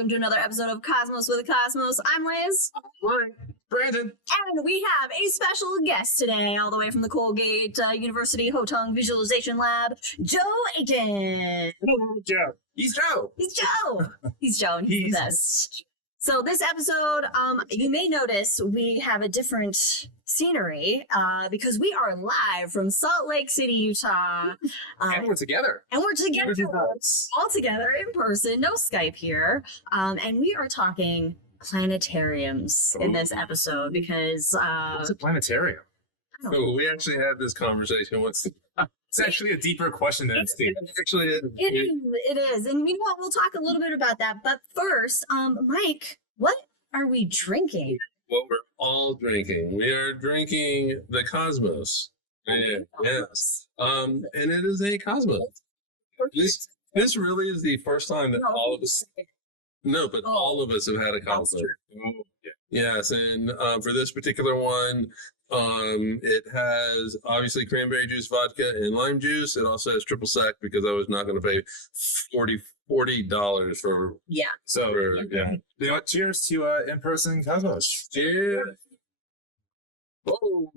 welcome to another episode of Cosmos with the Cosmos. I'm Liz. Hi, Brandon. And we have a special guest today, all the way from the Colgate University Tung Visualization Lab, Joe Eakin. Joe. He's Joe. He's Joe. He's Joe, and he's the best. So this episode, you may notice we have a different scenery because we are live from Salt Lake City, Utah. And we're together. And we're together, all together in person, no Skype here. And we are talking planetariums in this episode because... What's a planetarium? So we actually had this conversation once. It's actually a deeper question than it's deep. It is. And you know what? We'll talk a little bit about that. But first, Mike, what are we drinking? What we're all drinking. We are drinking the Cosmos. Yes. And it is a Cosmos. This really is the first time that all of us... No, but all of us have had a Cosmos. Yes, and for this particular one, it has obviously cranberry juice, vodka, and lime juice. It also has triple sec because I was not going to pay $40 for... Yeah. So, yeah. You know what? Cheers to in-person Cosmos. Cheers. Oh.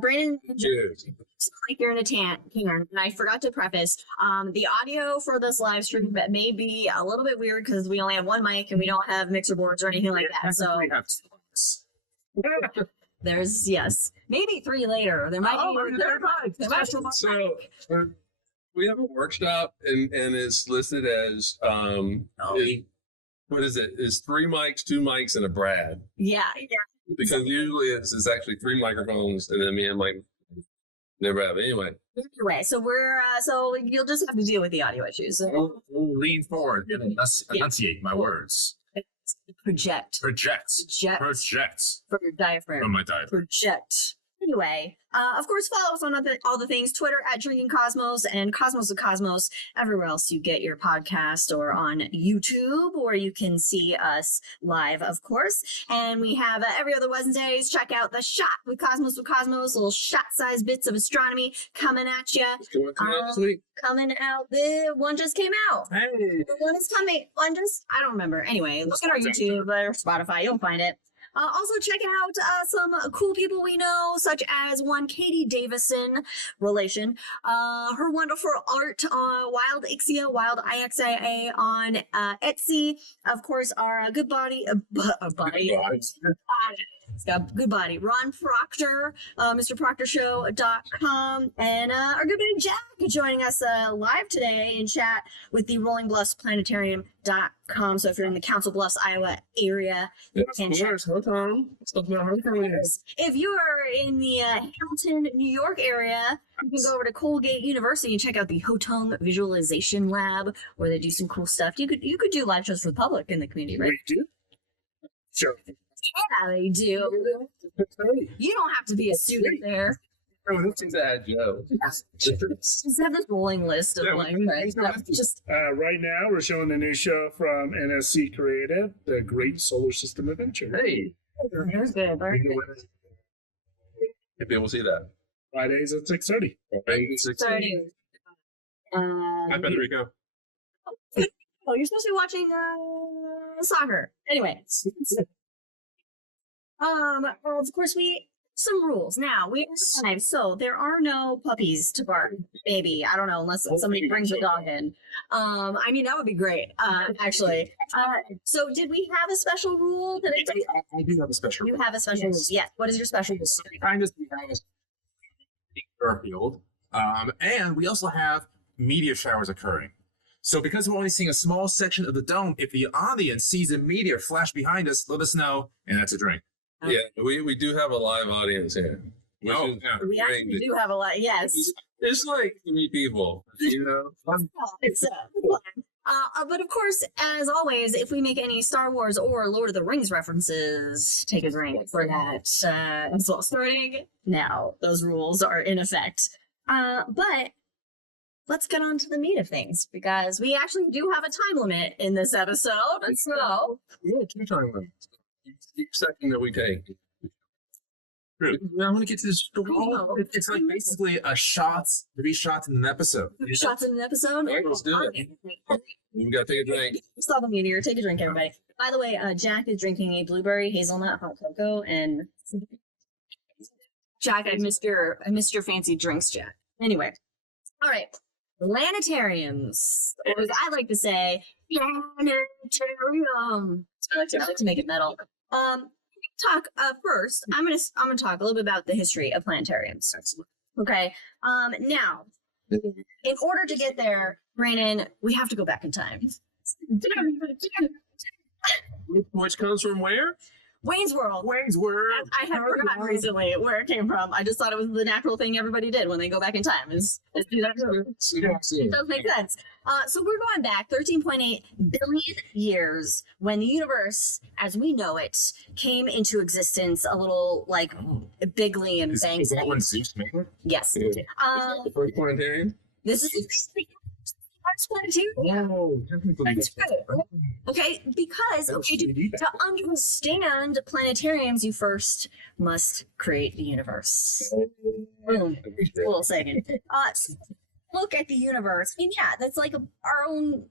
Brandon, Cheers. like you're in a can, and I forgot to preface, the audio for this live stream may be a little bit weird because we only have one mic and we don't have mixer boards or anything like that. So there's, maybe three later. There might be a third mic. There might be one mic. So we have a workshop and it's listed as what is it? It's 3 mics, 2 mics, and a Brad. Yeah. Because usually it's actually 3 microphones and then me and Mike never have anyway. Anyway, so we're so you'll just have to deal with the audio issues. We'll lean forward and enunciate my words. Project for your diaphragm. From my diaphragm. Project. Anyway, of course, follow us on all the things. Twitter at Drinking Cosmos and Cosmos of Cosmos, everywhere else you get your podcast, or on YouTube, or you can see us live, of course. And we have every other Wednesdays. Check out the Shot with Cosmos, little shot-sized bits of astronomy coming at you. Coming out. The one just came out. Hey. The one is coming. I don't remember. Anyway, look at our YouTube or Spotify. You'll find it. Also, check out some cool people we know, such as one Katie Davison, relation. Her wonderful art on Wildixia, Wildixia on Etsy. Of course, our good body, it's got good body. Ron Proctor, MrProctorShow.com, and our good buddy Jack joining us live today in chat with the Rolling Bluffs Planetarium.com. So if you're in the Council Bluffs, Iowa area, you can check. If you are in the Hamilton, New York area, you can go over to Colgate University and check out the Tung Visualization Lab, where they do some cool stuff. You could do live shows for the public in the community, right? Wait, do? Sure. Yeah, they do. You don't have to be a student there. Just add Joe. Just have this rolling list of right now we're showing a new show from NSC Creative, the Great Solar System Adventure. Hey. Very good. If people see that. Fridays at 6:30. Fridays at 6:30. Hi, Federico. Oh, you're supposed to be watching soccer. Anyway. Of course, some rules. Now, we are live, so there are no puppies to bark, maybe. I don't know, unless somebody brings a dog in. I mean, that would be great, actually. So did we have a special rule today? I do have a special rule. You have a special rule. Yes. What is your special rule? Behind us, we have a field. And we also have meteor showers occurring. So because we're only seeing a small section of the dome, if the audience sees a meteor flash behind us, let us know, and that's a drink. Yeah, we do have a live audience here. We actually do have a lot, yes. It's like 3 people, you know? But of course, as always, if we make any Star Wars or Lord of the Rings references, take a drink for that. So starting now, those rules are in effect. But let's get on to the meat of things, because we actually do have a time limit in this episode. So Yeah, 2 time limits. Each second that we take. I want to get to this story. It's like basically a shots, 3 shots in an episode. 3 shots in an episode. All right, let's do it. You gotta take a drink. Stop the meteor. Take a drink, everybody. By the way, Jack is drinking a blueberry hazelnut hot cocoa, and Jack, I missed your fancy drinks, Jack. Anyway, all right, planetariums, or as I like to say, planetarium. I like to make it metal. Talk first. I'm gonna talk a little bit about the history of planetariums. Okay. Now, in order to get there, Brandon, we have to go back in time. Which comes from where? Wayne's World. Wayne's World. I had forgotten recently where it came from. I just thought it was the natural thing everybody did when they go back in time. Is do that. It does make sense. So we're going back 13.8 billion years when the universe, as we know it, came into existence a little like bigly and bang. Is that when Zeus made it? Yes. Yeah. The first planetarium? This is planetarium. Oh, That's right. Okay, because to understand planetariums, you first must create the universe. Boom. A little second. Look at the universe. I mean, yeah, that's like our own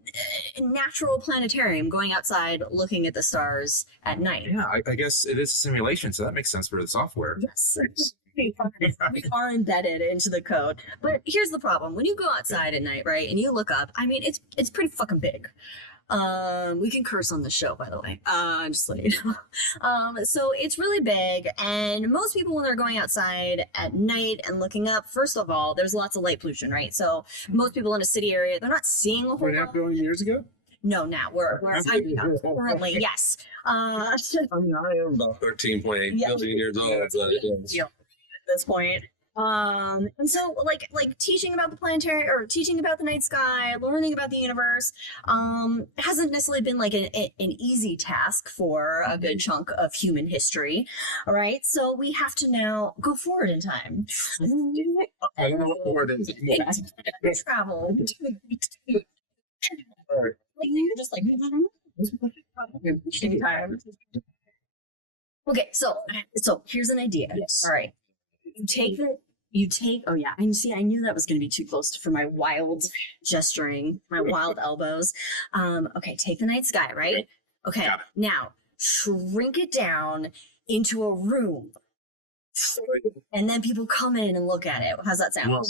natural planetarium, going outside, looking at the stars at night. Yeah, I guess it is a simulation, so that makes sense for the software. Yes. We are embedded into the code. But here's the problem. When you go outside at night, right, and you look up, I mean, it's pretty fucking big. We can curse on the show, by the way. Just letting you know. So it's really big, and most people, when they're going outside at night and looking up, first of all, there's lots of light pollution, right? So most people in a city area, they're not seeing a whole 2.5 lot. billion years ago? No, now we're currently, yes. I mean, I am about 13.8 billion years old. At this point. And so like teaching about the planetary, or teaching about the night sky, learning about the universe, hasn't necessarily been like an easy task for a good chunk of human history. All right. So we have to now go forward in time. I don't know what the word is. Travel. Like you're just like time. Okay, so here's an idea. Yes. All right. Oh yeah, I knew that was going to be too close for my wild gesturing, my wild elbows. Okay, take the night sky, right? Okay, Got it. now shrink it down into a room, and then people come in and look at it. How's that sound?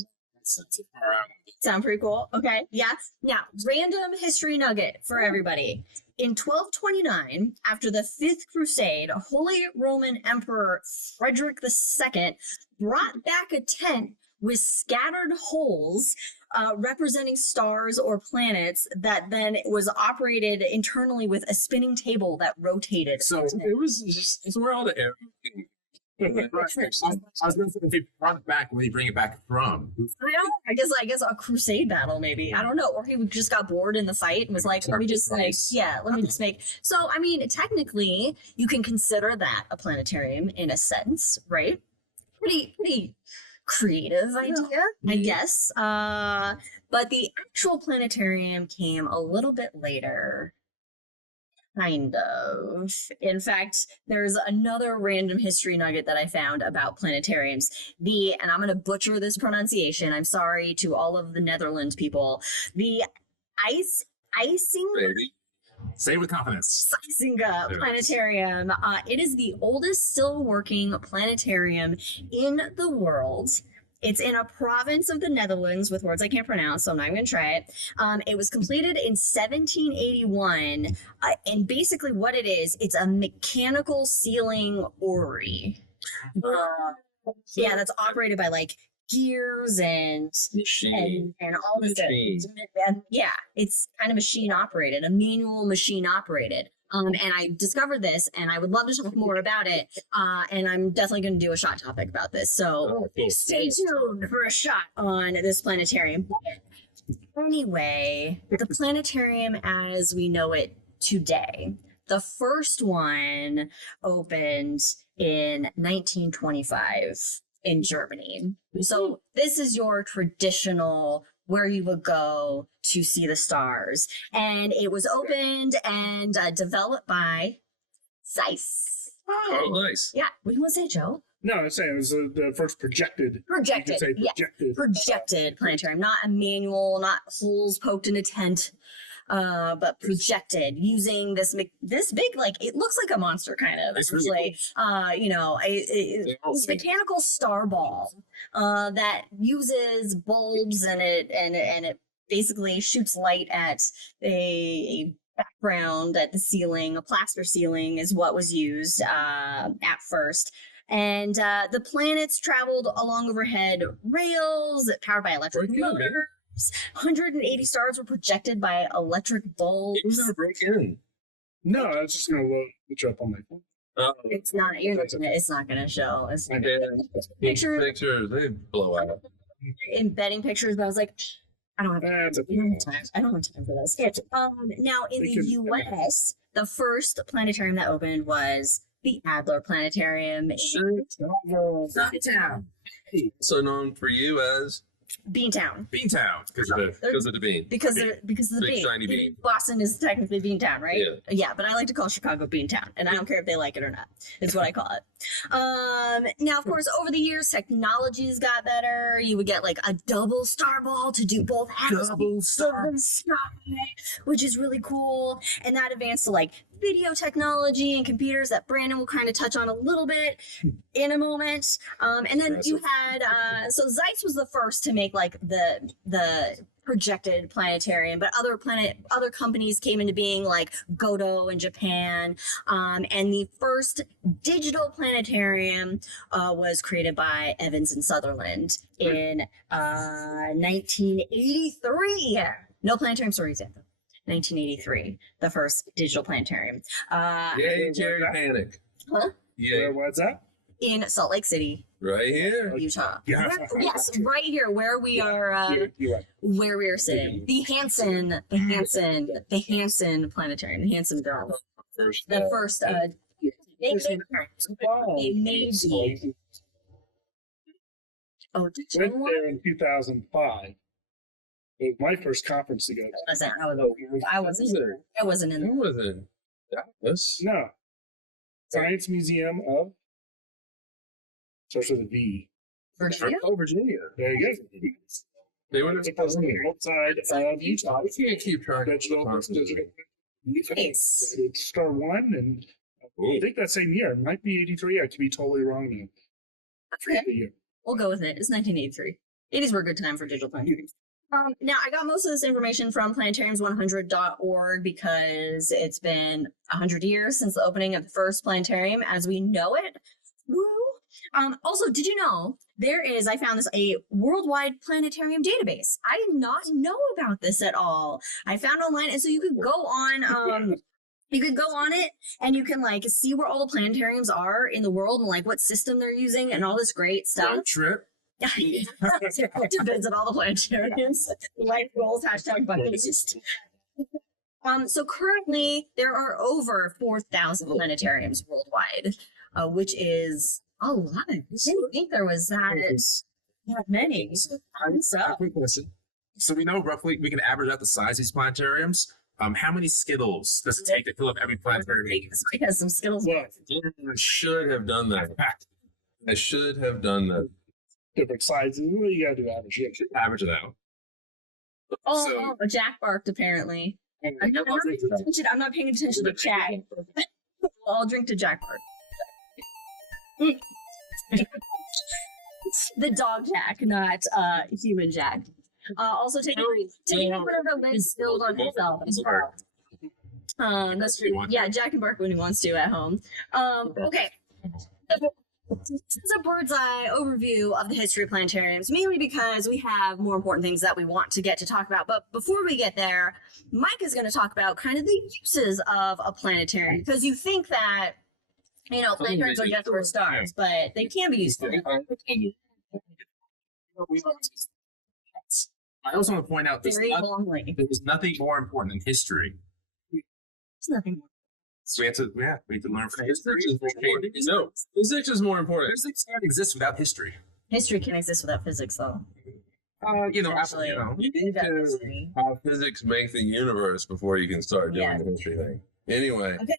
Sound pretty cool? Okay, yeah. Now, random history nugget for everybody. In 1229, after the Fifth Crusade, Holy Roman Emperor Frederick II brought back a tent with scattered holes representing stars or planets that then was operated internally with a spinning table that rotated. So it was just, it's where all the air. I was going to say, if they brought it back, where do you bring it back from? I guess a crusade battle, maybe. I don't know. Or he just got bored in the fight and was like, let me just make. So, I mean, technically, you can consider that a planetarium in a sense, right? Pretty creative idea, I guess. But the actual planetarium came a little bit later. Kind of. In fact, there's another random history nugget that I found about planetariums. And I'm going to butcher this pronunciation. I'm sorry to all of the Netherlands people. The Eakin. Say it with confidence. Wildixia Planetarium. It is the oldest still working planetarium in the world. It's in a province of the Netherlands with words I can't pronounce, so I'm not even going to try it. It was completed in 1781, and basically what it is, it's a mechanical sealing orrery. Yeah, that's operated by like gears and all this stuff. Yeah, it's kind of machine operated, a manual machine operated. And I discovered this, and I would love to talk more about it. And I'm definitely going to do a shot topic about this. So stay tuned for a shot on this planetarium. Anyway, the planetarium as we know it today. The first one opened in 1925 in Germany. So this is your traditional where you would go to see the stars. And it was opened and developed by Zeiss. Oh, nice. Yeah. What do you want to say, Joe? No, I'm saying it was the first projected. You Projected, could say yeah. Projected planetarium, not a manual, not holes poked in a tent, but projected using this big, like, it looks like a monster kind of, It's really essentially, you know, it's mechanical star ball that uses bulbs, and it basically shoots light at a background at the ceiling. A plaster ceiling is what was used at first. And the planets traveled along overhead rails powered by electric motors. 180 stars were projected by electric bulbs. Who's gonna break in? No, I was just going to load it up on my phone. It's not. It's not going to show. It's Pictures, they blow out. embedding pictures, but I was like, I don't have That's a time. I don't have time for this. Now in the U.S., the first planetarium that opened was the Adler Planetarium in Beantown. So known for you as Beantown. Beantown. because of the bean. Because of the Big bean. shiny bean. Boston is technically Beantown, right? Yeah. But I like to call Chicago Beantown, and I don't care if they like it or not. It's what I call it. Now, of course, over the years, technologies got better. You would get like a double star ball to do both halves of the sky, which is really cool. And that advanced to like video technology and computers that Brandon will kind of touch on a little bit in a moment. And then you had so Zeiss was the first to make like the projected planetarium, but other companies came into being, like Godo in Japan. And the first digital planetarium was created by Evans and Sutherland in 1983. No planetarium stories yet, though. 1983, the first digital planetarium. Yay, Jerry Panic. Huh? Yeah, Where was that? In Salt Lake City, right here. Utah. Yeah. Yes, right here where we are. You're right. Where we are sitting. The Hansen Planetarium, the Hansen Dome. The first, they made the, oh, did you Went know there in 2005. It was my first conference to go to. I wasn't in there. I wasn't in Who there. was in Dallas? No. Science Museum of. Starts with a V. Virginia? Oh, Virginia. There you go. They were It's outside of Utah. I can't keep track of Digital. Nice. It's star one, and I think that same year. It might be 83. I could be totally wrong now. Okay. The year. We'll go with it. It's 1983. 80s were a good time for digital planetariums. Now, I got most of this information from planetariums100.org because it's been 100 years since the opening of the first planetarium as we know it. Woo! Also, did you know I found this, a worldwide planetarium database. I did not know about this at all. I found online, and so you could go on, it and you can like see where all the planetariums are in the world and like what system they're using and all this great stuff. Road trip. To visit all the planetariums. Life goals, #bucket list. So currently there are over 4,000 planetariums worldwide, which is a lot. I didn't think there was that many. Quick question. So we know roughly we can average out the size of these planetariums. How many Skittles does it take to fill up every planetarium? Because some Skittles. Well, I should have done that. I should have done that. different sizes. Well, you gotta do average. Yeah. Average it out. Oh, Jack barked apparently. I'm not paying attention to Jack. I'll drink to Jack bark. The dog Jack, not human Jack. Also taking whatever Liz spilled on himself as well. That's true. Yeah, Jack can bark when he wants to at home. Okay. This is a bird's eye overview of the history of planetariums, mainly because we have more important things that we want to get to talk about. But before we get there, Mike is going to talk about kind of the uses of a planetarium, because you think that, planetariums are just for stars, but they can be used for. I also want to point out Very longly. there's nothing more important than history. It's nothing more. So we have to learn from history. No, physics is more important. Physics can't exist without history. History can exist without physics, though. Actually, You need to have physics make the universe before you can start doing the history thing. Anyway. Okay,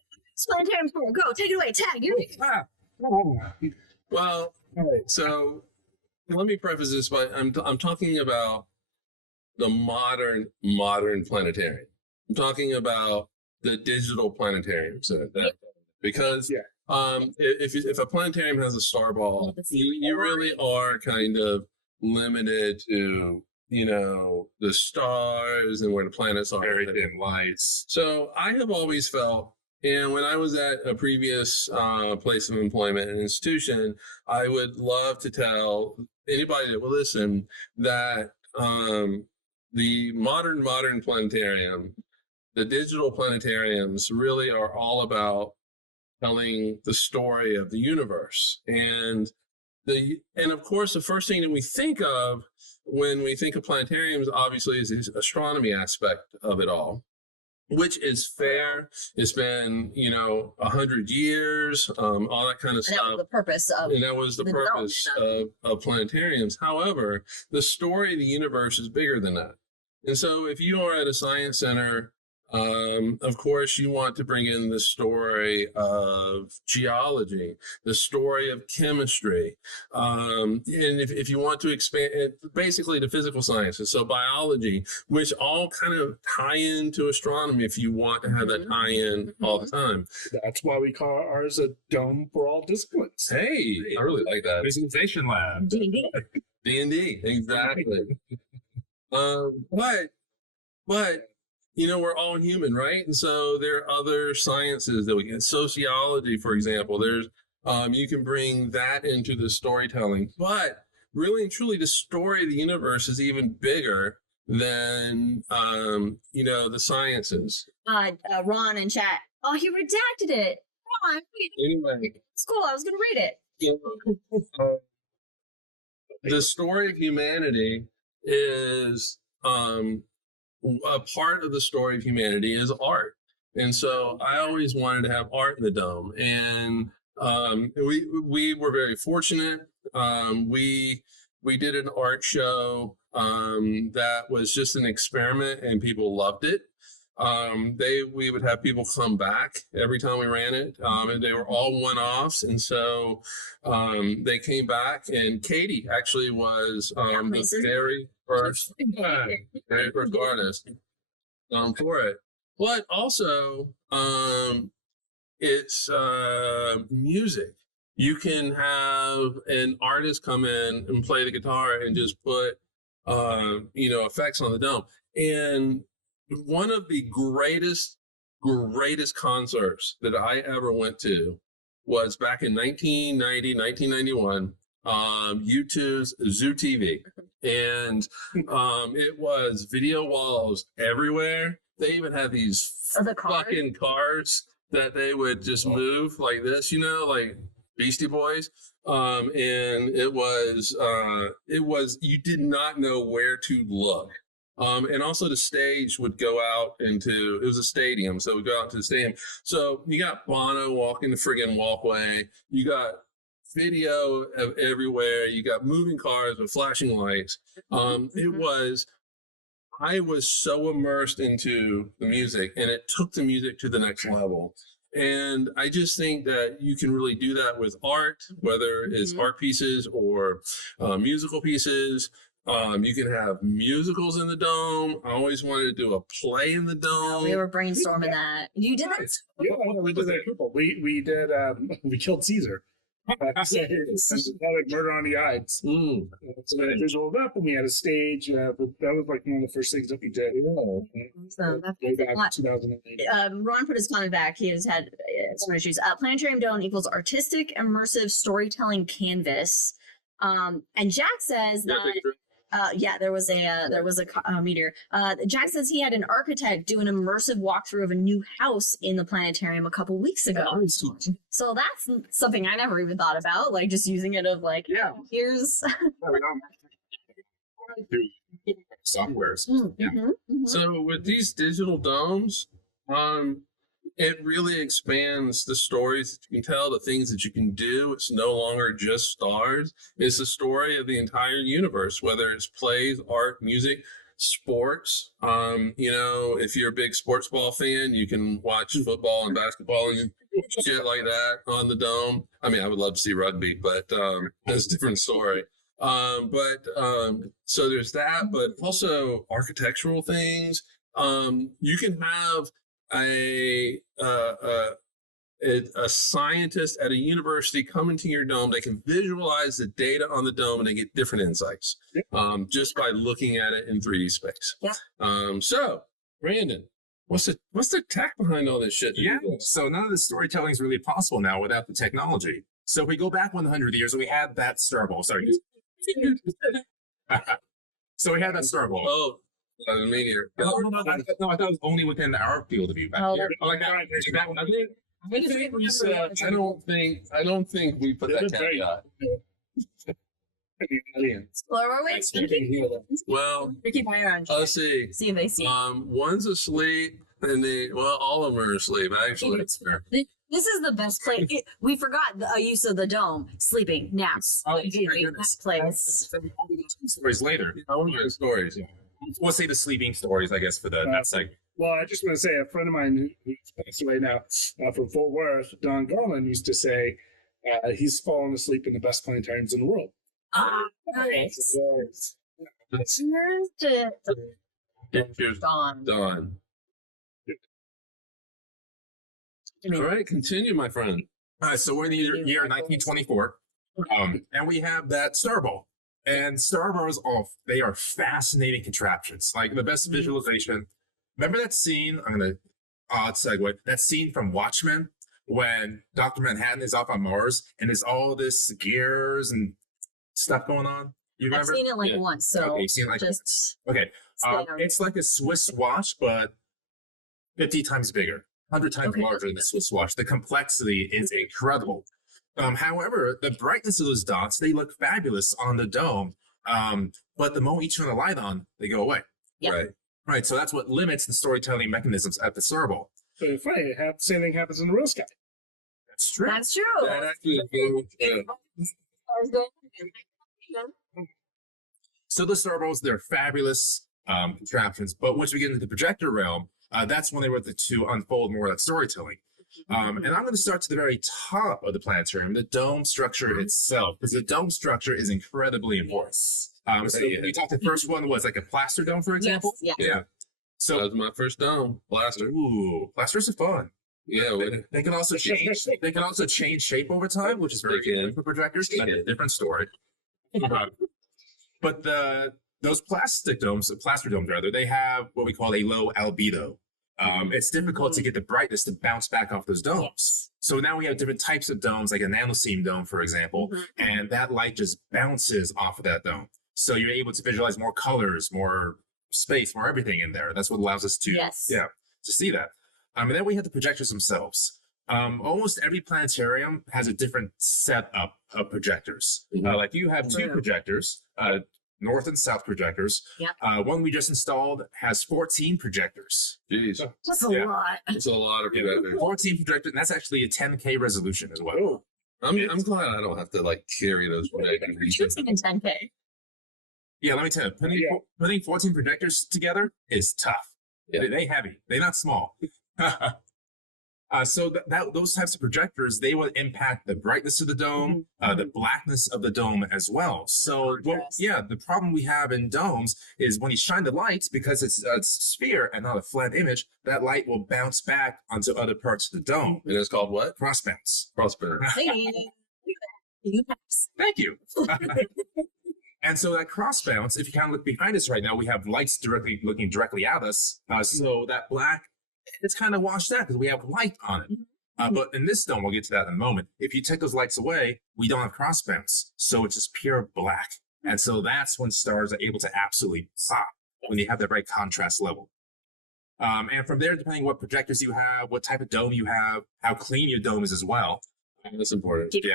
planetarium school, go, take it away, Tag, you. Well, All right. So let me preface this by I'm talking about the modern planetarium. I'm talking about the digital planetarium. So because if a planetarium has a star ball, you really are kind of limited to the stars and where the planets are. Very dim lights. So I have always felt, and when I was at a previous place of employment and institution, I would love to tell anybody that will listen that the modern planetarium, the digital planetariums really are all about telling the story of the universe. And of course, the first thing that we think of when we think of planetariums, obviously, is the astronomy aspect of it all, which is fair. It's been, 100 years, all that kind of stuff. That was the purpose of and that was the purpose of planetariums. However, the story of the universe is bigger than that. And so if you are at a science center, of course, you want to bring in the story of geology, the story of chemistry. And if you want to expand it, basically the physical sciences, so biology, which all kind of tie into astronomy if you want to have that tie-in all the time. That's why we call ours a dome for all disciplines. Hey, I really like that. Visualization Lab. D&D. D&D, exactly. But we're all human, right? And so there are other sciences that we can, sociology, for example, there's, you can bring that into the storytelling, but really and truly the story of the universe is even bigger than, the sciences. Ron in chat. Oh, he redacted it. Anyway. It's cool. I was going to read it. The story of humanity is, a part of the story of humanity is art. And so I always wanted to have art in the dome. And we were very fortunate. We did an art show that was just an experiment and people loved it. We would have people come back every time we ran it, and they were all one-offs. And so they came back, and Katie actually was the very first artist for it. But also, it's music. You can have an artist come in and play the guitar and just put, effects on the dome. And one of the greatest concerts that I ever went to was back in 1991, U2's Zoo TV. And it was video walls everywhere. They even had these fucking cars that they would just move like this, like Beastie Boys. And it was, you did not know where to look. And also the stage would go out it was a stadium, so it would go out to the stadium. So you got Bono walking the friggin' walkway. You got video of everywhere. You got moving cars with flashing lights. I was so immersed into the music, and it took the music to the next level. And I just think that you can really do that with art, whether it's art pieces or musical pieces. You can have musicals in the dome. I always wanted to do a play in the dome. We were brainstorming that. You did that? Yeah, we did that. We did. We killed Caesar. Murder on the Ides. So we had a visual up, and we had a stage. But that was like one of the first things that we did. So back 2008. Ron put his comment back. He has had some issues. Planetarium dome equals artistic, immersive storytelling canvas. And Jack says that. There was a meteor. Jack says he had an architect do an immersive walkthrough of a new house in the planetarium a couple weeks ago. So that's something I never even thought about, like just using it of like, here's softwares. So with these digital domes, it really expands the stories that you can tell, the things that you can do. It's no longer just stars. It's the story of the entire universe, whether it's plays, art, music, sports. If you're a big sports ball fan, you can watch football and basketball and shit like that on the dome. I mean, I would love to see rugby, but that's a different story. So there's that, but also architectural things. You can have a scientist at a university come into your dome. They can visualize the data on the dome and they get different insights just by looking at it in 3D space. Yeah. So, Brandon, what's the tech behind all this shit? Yeah. So none of the storytelling is really possible now without the technology. So if we go back 100 years, we had that Star Ball. Sorry. So we had that Star Ball. Oh, the meteor. No, I thought it was only within our field of view back here. Oh, like that. I don't think we put that caveat. Well, we're waiting. Well, Keep my eye on. let's see. See if they see. One's asleep, and all of them are asleep. Actually, This is the best place. We forgot the use of the dome. Sleeping, naps. Oh, Best place. Stories later. stories. We'll say the sleeping stories, I guess, for the that segment. Well, I just want to say a friend of mine who's passed away now from Fort Worth, Don Garland, used to say he's fallen asleep in the best planetariums in the world. Ah, nice. Here's Dawn. Dawn. All right, continue, my friend. So we're in the year 1924, and we have that Star Ball. And Star Balls, they are fascinating contraptions. Like the best visualization. Remember that scene? I'm gonna odd segue. That scene from Watchmen when Dr. Manhattan is off on Mars and there's all this gears and stuff going on. You I've remember? seen it like once, so Okay, you've seen it like just okay. It's like a Swiss watch, but 50 times bigger, 100 times larger than the Swiss watch. The complexity is incredible. However, the brightness of those dots, they look fabulous on the dome. But the moment you turn the light on, they go away. Yeah. Right. So that's what limits the storytelling mechanisms at the Star Ball. But it's funny, the same thing happens in the real sky. That's true. That's true. That actually is very So the Star Balls, they're fabulous contraptions. But once we get into the projector realm, that's when they were to unfold more of that storytelling. And I'm going to start to the very top of the planetarium, the dome structure itself, because the dome structure is incredibly important. So we talked, the first one was like a plaster dome, for example. Yes, Yeah. So that was my first dome. Blaster. ooh, plasters are fun. Yeah, They can also change. They can also change shape over time, which is very good for projectors. That's a different story. But those plastic domes, plaster domes rather, they have what we call a low albedo. It's difficult to get the brightness to bounce back off those domes. So now we have different types of domes, like a nanoseam dome, for example, and that light just bounces off of that dome. So you're able to visualize more colors, more space, more everything in there. That's what allows us to, to see that. And then we have the projectors themselves. Almost every planetarium has a different setup of projectors. Like you have two projectors, north and south projectors. One we just installed has 14 projectors. Jeez. That's a lot. It's a lot of projectors. 14 projectors, and that's actually a 10K resolution as well. Oh, I'm glad I don't have to like carry those projectors. It's even 10K. Yeah, let me tell you, putting 14 projectors together is tough. Yeah. They're heavy. They're not small. So those types of projectors, they will impact the brightness of the dome, the blackness of the dome as well. So, the problem we have in domes is when you shine the light, because it's a sphere and not a flat image, that light will bounce back onto other parts of the dome. And it's called what? Cross bounce. Crossbear. Thank you. And so that cross bounce, if you kind of look behind us right now, we have lights looking directly at us. So that black, it's kind of washed out because we have light on it. But in this dome, we'll get to that in a moment. If you take those lights away, we don't have cross bounce. So it's just pure black. And so that's when stars are able to absolutely pop, when you have that right contrast level. And from there, depending what projectors you have, what type of dome you have, how clean your dome is as well. That's important. Keep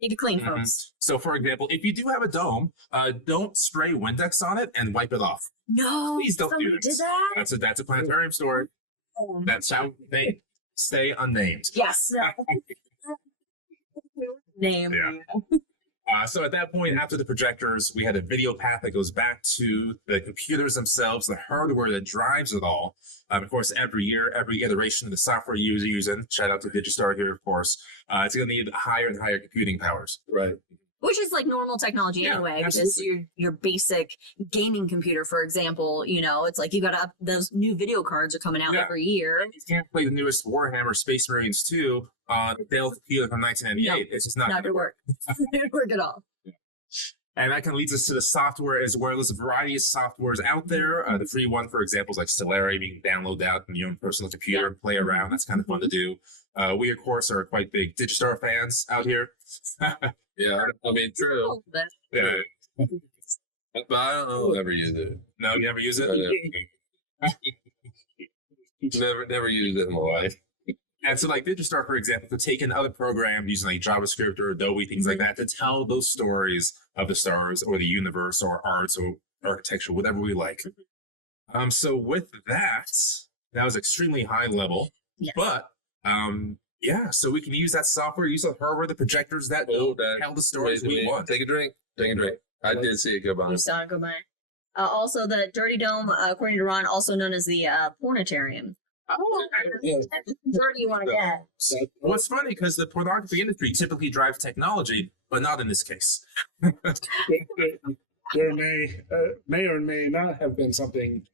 it clean, folks. So, for example, if you do have a dome, don't spray Windex on it and wipe it off. No, Please don't do did this. that? That's a planetarium story. That's how they stay unnamed. Yes. Name. So at that point, after the projectors, we had a video path that goes back to the computers themselves, the hardware that drives it all. Of course, every year, every iteration of the software you're using, shout out to Digistar here, of course, it's going to need higher and higher computing powers. Right. Which is like normal technology anyway, because your basic gaming computer, for example, you know, it's like you got to those new video cards are coming out every year. You can't play the newest Warhammer Space Marines 2 on a Dell computer from 1998. It's just not going to work. Not going to work at all. And that kind of leads us to the software as well. There's a variety of softwares out there. The free one, for example, is like Stellarium. You can download that on your own personal computer and play around. That's kind of fun to do. We, of course, are quite big Digistar fans out here. Yeah, I mean, true. Yeah. But I don't ever use it. No, you never use it? Never used it in my life. And so like Digistar, for example, could take in other programs using like JavaScript or Adobe, things like that, to tell those stories of the stars or the universe or arts or architecture, whatever we like. So with that, that was extremely high level. Yes. But yeah, so we can use that software, use the hardware, the projectors that tell the stories we want. Take a drink. Take a drink. I did see it go by. You saw it go by. Also, the Dirty Dome, according to Ron, also known as the Planetarium. Oh, Dirty you want to get. Well, it's funny because the pornography industry typically drives technology, but not in this case. There may or may not have been something.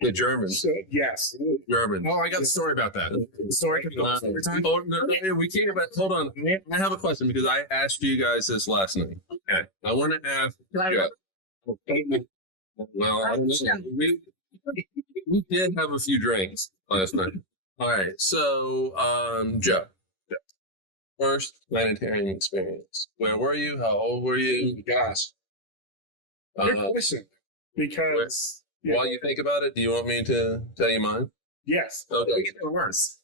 The Germans. Yes. Germans. Oh, I got a story about that. The story can go on every time. Oh, no, we can't. But hold on. I have a question because I asked you guys this last night. Okay. I want to ask. Well, I don't know. We did have a few drinks last night. All right. So, Joe. First planetarium experience. Where were you? How old were you? Gosh. Good question. Because while you think about it, do you want me to tell you mine? Yes. Okay. Worse.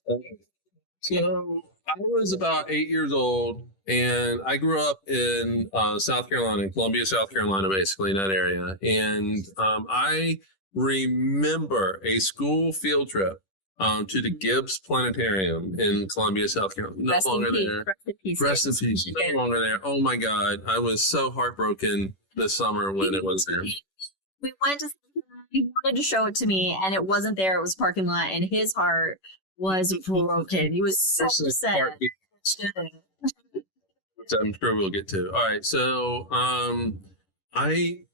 So I was about 8 years old, and I grew up in South Carolina, in Columbia, South Carolina, basically in that area. And I remember a school field trip to the Gibbs Planetarium in Columbia, South Carolina. No longer there. Rest in peace. No longer there. Oh my God. I was so heartbroken this summer when it was there. We went to, he wanted to show it to me, and it wasn't there. It was parking lot, and his heart was broken. He was so upset. Which I'm sure we'll get to. All right. So I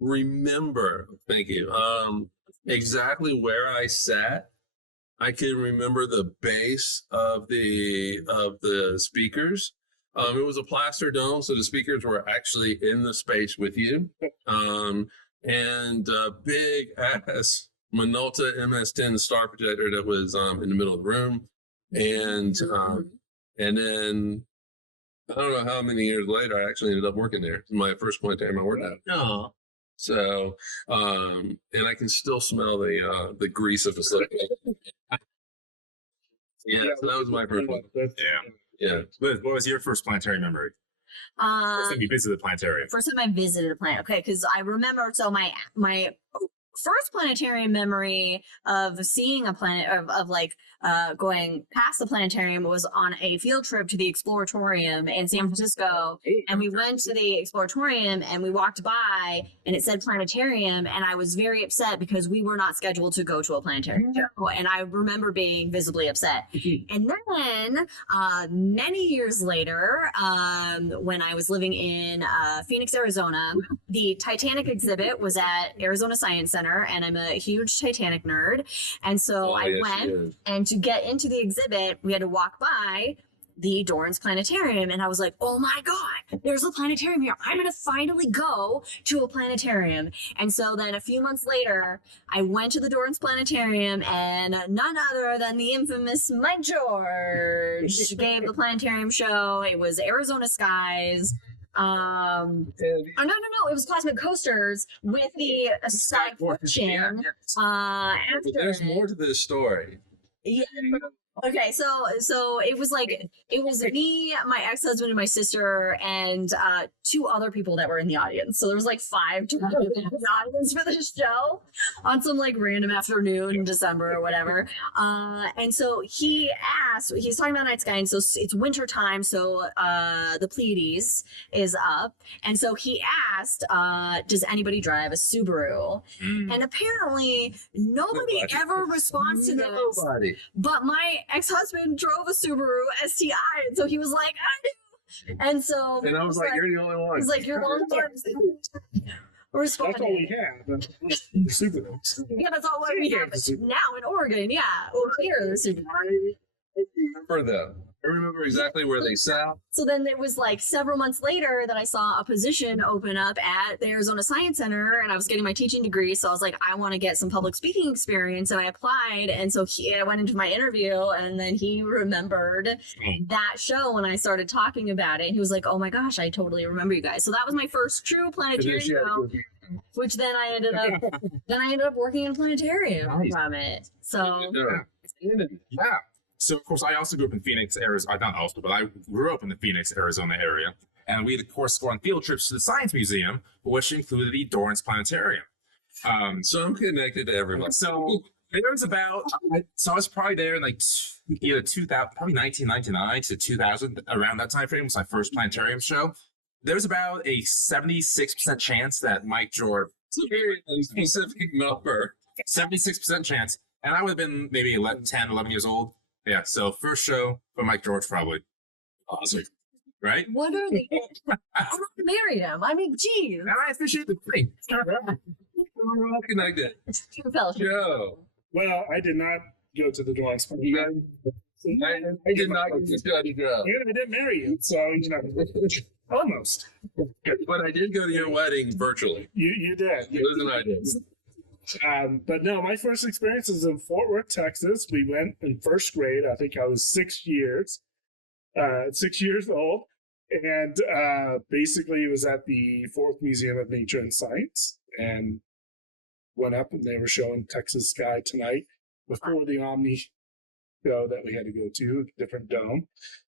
remember, thank you, exactly where I sat. I can remember the base of the speakers. It was a plaster dome, so the speakers were actually in the space with you. And a big ass Minolta MS-10 star projector that was in the middle of the room. And then I don't know how many years later I actually ended up working there. My first planetarium I worked at. No. So, and I can still smell the grease of the slip. Yeah, so that was my first one. Yeah. Liz, what was your first planetarium memory? First time you visited the planetarium. First time I visited a planet. Okay, because I remember, so my first planetarium memory of seeing a planet, of like going past the planetarium, was on a field trip to the Exploratorium in San Francisco. And we went to the Exploratorium and we walked by and it said planetarium, and I was very upset because we were not scheduled to go to a planetarium. And I remember being visibly upset. And then many years later, when I was living in Phoenix, Arizona, the Titanic exhibit was at Arizona Science Center, and I'm a huge Titanic nerd. And so I went, and to get into the exhibit, we had to walk by the Dorrance Planetarium, and I was like, oh my God, there's a planetarium here. I'm going to finally go to a planetarium. And so then a few months later, I went to the Dorrance Planetarium, and none other than the infamous Mike George gave the planetarium show. It was Arizona skies. No, it was Cosmic Coasters with the Sky Fortune. There's more to this story. Yeah. Okay, so it was me, my ex-husband, and my sister, and two other people that were in the audience. So there was like five total in the audience for this show on some like random afternoon in December or whatever. And so he's talking about night sky, and so it's winter time, so the Pleiades is up, and so he asked, "Does anybody drive a Subaru?" And apparently nobody ever responds to this. Nobody. But my ex-husband drove a Subaru STI, and so he was like, I do. And so And I was like, you're the only one. he's like, you're the only one That's all responding. we have. Super. Yeah, that's all what we have now in Oregon. Yeah, or here, the Subaru. I remember them. I remember exactly where they sat. So then it was like several months later that I saw a position open up at the Arizona Science Center, and I was getting my teaching degree. So I was like, I want to get some public speaking experience, and I applied. And so I went into my interview, and then he remembered that show when I started talking about it. And he was like, oh my gosh, I totally remember you guys. So that was my first true planetarium show, which then I ended up working in a planetarium from it. So Yeah. So of course I also grew up in Phoenix, Arizona. Not also, but I grew up in the Phoenix, Arizona area. And we of course go on field trips to the Science Museum, which included the Dorrance Planetarium. So I'm connected to everyone. So there was about, so I was probably there in like either 2000, probably 1999 to 2000, around that time frame was my first planetarium show. There was about a 76% chance that Mike George, A specific number. 76% chance, and I would have been maybe 11 years old. Yeah, so first show for Mike George, probably. Awesome. Right? what are the? I married him. I mean, geez. And I appreciate the thing. We're all connected. It's a true fellowship. Joe. Well, I did not go to the Dorrance party. I did not get to study Joe. And I didn't marry you, so almost. But I did go to your wedding virtually. You did. Liz and I did. But no, my first experience is in Fort Worth, Texas. We went in first grade. I think I was 6 years old. And basically it was at the Fort Worth Museum of Nature and Science, and went up and they were showing Texas Sky Tonight before the Omni show that we had to go to, a different dome.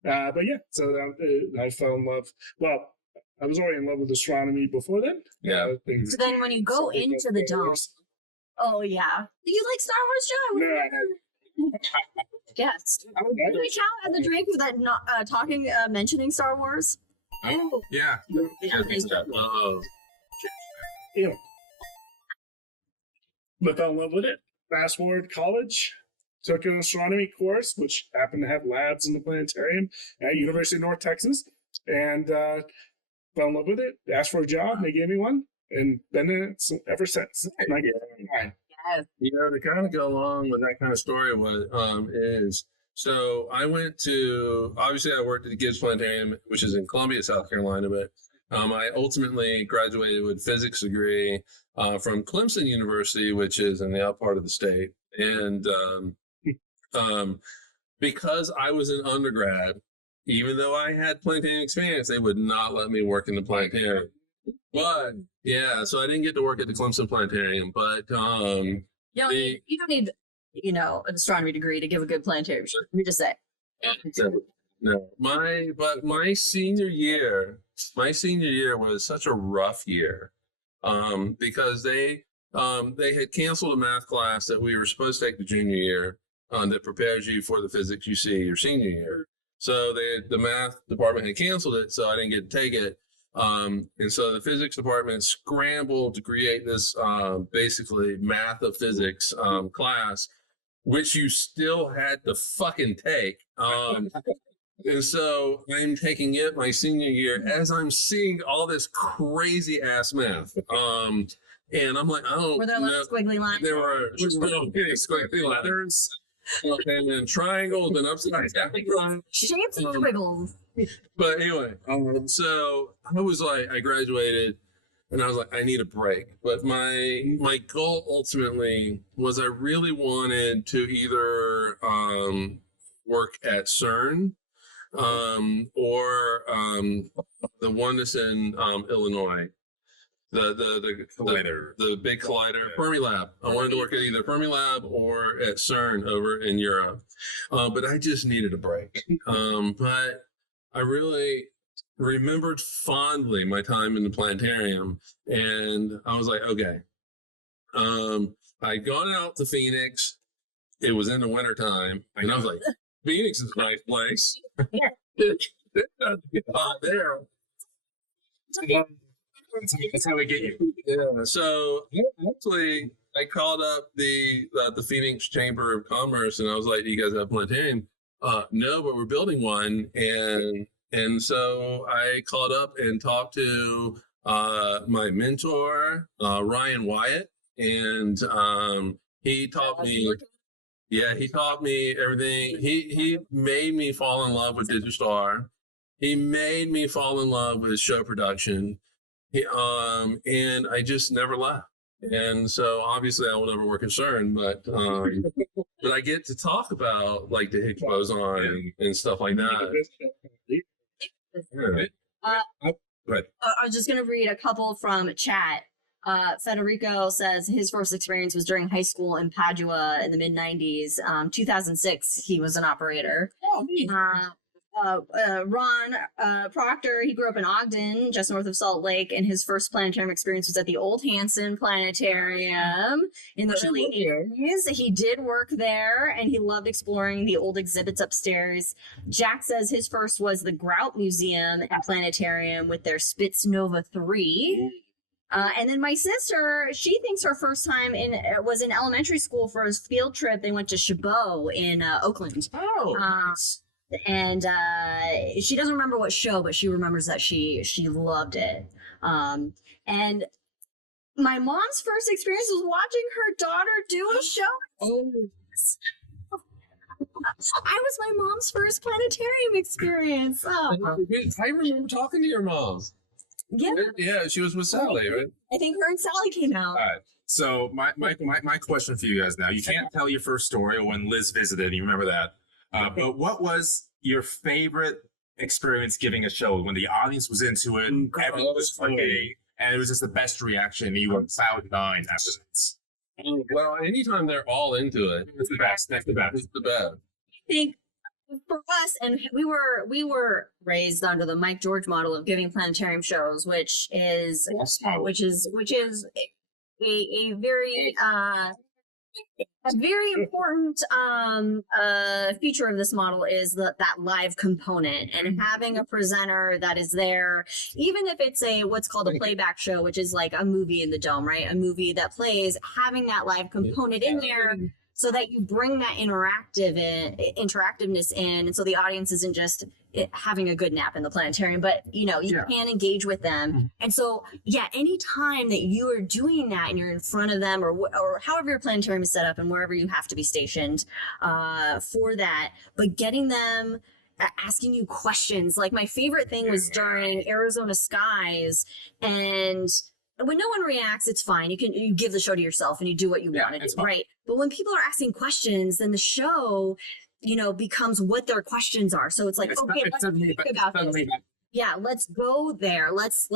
But yeah, so I fell in love. Well, I was already in love with astronomy before then. Yeah. So then when you go into the dome, oh yeah, do you like Star Wars, Joe? No. Yes. Do we count as a drink that not mentioning Star Wars? Oh, yeah. Oh. Yeah. But fell in love with it. Fast forward college, took an astronomy course, which happened to have labs in the planetarium at University of North Texas, and fell in love with it. Asked for a job, and they gave me one, and been in it ever since. And I get it. You know, to kind of go along with that kind of story, is so I went to, obviously I worked at the Gibbs Planetarium, which is in Columbia, South Carolina, but I ultimately graduated with a physics degree from Clemson University, which is in the out part of the state. And because I was an undergrad, even though I had planetarium experience, they would not let me work in the planetarium. But yeah, so I didn't get to work at the Clemson Planetarium, but You don't need an astronomy degree to give a good planetarium show. Let me just say. no, my senior year was such a rough year, because they had canceled a math class that we were supposed to take the junior year, that prepares you for the physics you see your senior year. So the math department had canceled it, so I didn't get to take it. And so the physics department scrambled to create this basically math of physics class, which you still had to fucking take. And so I'm taking it my senior year as I'm seeing all this crazy ass math. And I'm like, oh, Were there a lot of squiggly lines? there were squiggly letters and then triangles and upside down triangles. Shapes and squiggles. But anyway, so I graduated and I was like, I need a break. But my goal ultimately was I really wanted to either work at CERN or the one that's in Illinois. Collider. the big collider, Fermilab. I wanted to work at either Fermilab or at CERN over in Europe, but I just needed a break. But I really remembered fondly my time in the planetarium, and I was like, okay. I'd gone out to Phoenix. It was in the wintertime, and I was like, Phoenix is a nice place. Hot there. That's how we get you. Yeah. So actually, I called up the Phoenix Chamber of Commerce, and I was like, "Do you guys have a planetarium?" No, but we're building one, and so I called up and talked to my mentor, Ryan Wyatt, and he taught me. Yeah, he taught me everything. He made me fall in love with Digistar. He made me fall in love with show production. And I just never left. And so obviously I will never work at CERN, but I get to talk about like the Higgs boson and stuff like that. Yeah. But I was just going to read a couple from chat. Federico says his first experience was during high school in Padua in the mid 90s. 2006, he was an operator. oh, neat. Ron Proctor, he grew up in Ogden, just north of Salt Lake, and his first planetarium experience was at the Old Hanson Planetarium in the early 80s. He did work there, and he loved exploring the old exhibits upstairs. Jack says his first was the Grout Museum at Planetarium with their Spitz Nova 3. And then my sister, she thinks her first time was in elementary school for a field trip. They went to Chabot in Oakland. Oh, And she doesn't remember what show, but she remembers that she loved it. And my mom's first experience was watching her daughter do a show. Oh, I was my mom's first planetarium experience. Oh. I remember talking to your mom. Yeah, Yeah, she was with Sally, right? I think her and Sally came out. all right. So my question for you guys now. You can't tell your first story or when Liz visited. You remember that. But what was your favorite experience giving a show when the audience was into it, everyone was clicking, and it was just the best reaction? You were cloud nine afterwards. Well, anytime they're all into it, It's the best. That's the best. it's the best. I think for us, and we were raised under the Mike George model of giving planetarium shows, which is a very important feature of this model is that live component, and having a presenter that is there, even if it's what's called a playback show, which is like a movie in the dome, right? A movie that plays, having that live component in there so that you bring that interactiveness in, and so the audience isn't just having a good nap in the planetarium, but you can engage with them. And so anytime that you are doing that and you're in front of them, or however your planetarium is set up and wherever you have to be stationed for that, but getting them asking you questions. Like my favorite thing was during Arizona Skies, and when no one reacts, it's fine. You give the show to yourself and you do what you want to do, right? But when people are asking questions, then the show, becomes what their questions are. So it's like, okay, let's think about this. Yeah, let's go there. Let's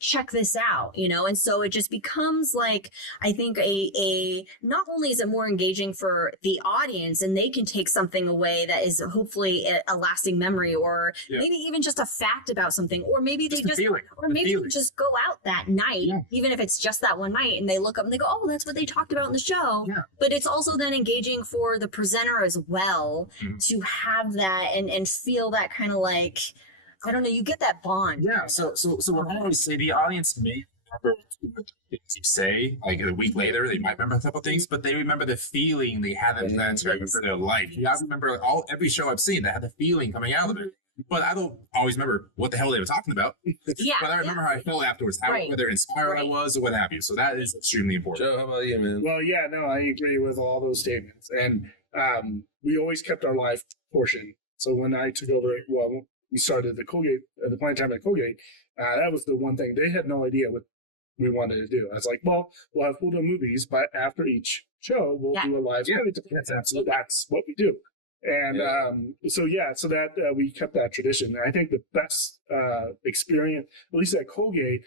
check this out, and so it just becomes like, I think a not only is it more engaging for the audience and they can take something away that is hopefully a lasting memory, or maybe even just a fact about something, or maybe they just go out that night, even if it's just that one night, and they look up and they go, oh, that's what they talked about in the show. But it's also then engaging for the presenter as well, to have that and feel that kind of like, I don't know, you get that bond. Yeah. So what I always say, the audience may remember things you say, like a week later, they might remember a couple things, but they remember the feeling they had in planetarium for their life. I remember every show I've seen that had the feeling coming out of it. But I don't always remember what the hell they were talking about. But I remember how I felt afterwards, whether inspired I was or what have you. So that is extremely important. Joe, how about you, man? Well, yeah, no, I agree with all those statements. And we always kept our live portion. So when I took over, we started the Colgate, the Planetarium at Colgate, that was the one thing. They had no idea what we wanted to do. I was like, well, we'll have cool musities, but after each show, we'll do a live so that's what we do. And so that we kept that tradition. And I think the best experience, at least at Colgate,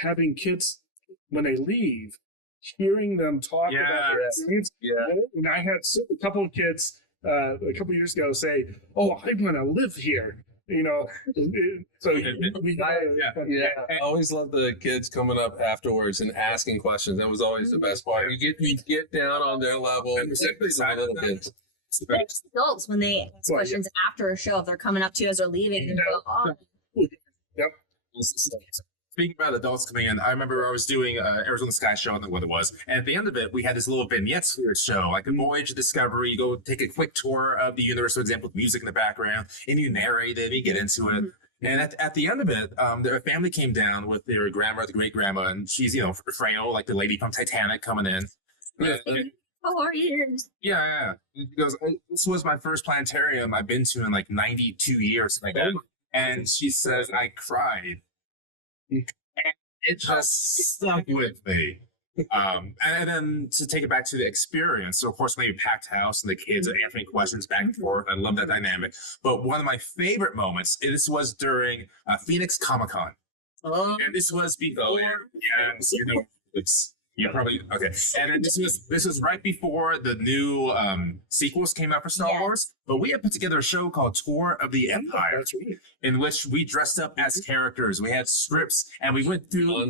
having kids when they leave, hearing them talk about their experience. Yeah. And I had a couple of kids a couple of years ago say, "Oh, I want to live here." You know, so we I always love the kids coming up afterwards and asking questions. That was always the best part. You get down on their level, particularly the little kids. Adults, when they ask questions after a show, if they're coming up to you as they're leaving, and go, "Oh, Yep. Speaking about adults coming in, I remember I was doing Arizona Sky Show, I don't know what it was. And at the end of it, we had this little vignettes for the show, like a voyage of discovery. You go take a quick tour of the universe, for example, with music in the background, and you narrate it, you get into it. And at the end of it, their family came down with their grandma, the great grandma, and she's, frail, like the lady from Titanic coming in. how are you?" Yeah. She goes, "This was my first planetarium I've been to in like 92 years." Like that. And she says, "I cried." And it just stuck with me. And then to take it back to the experience. So, of course, maybe packed house and the kids are answering questions back and forth. I love that dynamic. But one of my favorite moments, this was during Phoenix Comic-Con. Oh, And this was before, yeah, probably okay. And then this was right before the new sequels came out for Star Wars. But we had put together a show called Tour of the Empire, That's right. in which we dressed up as characters. We had scripts, and we went through.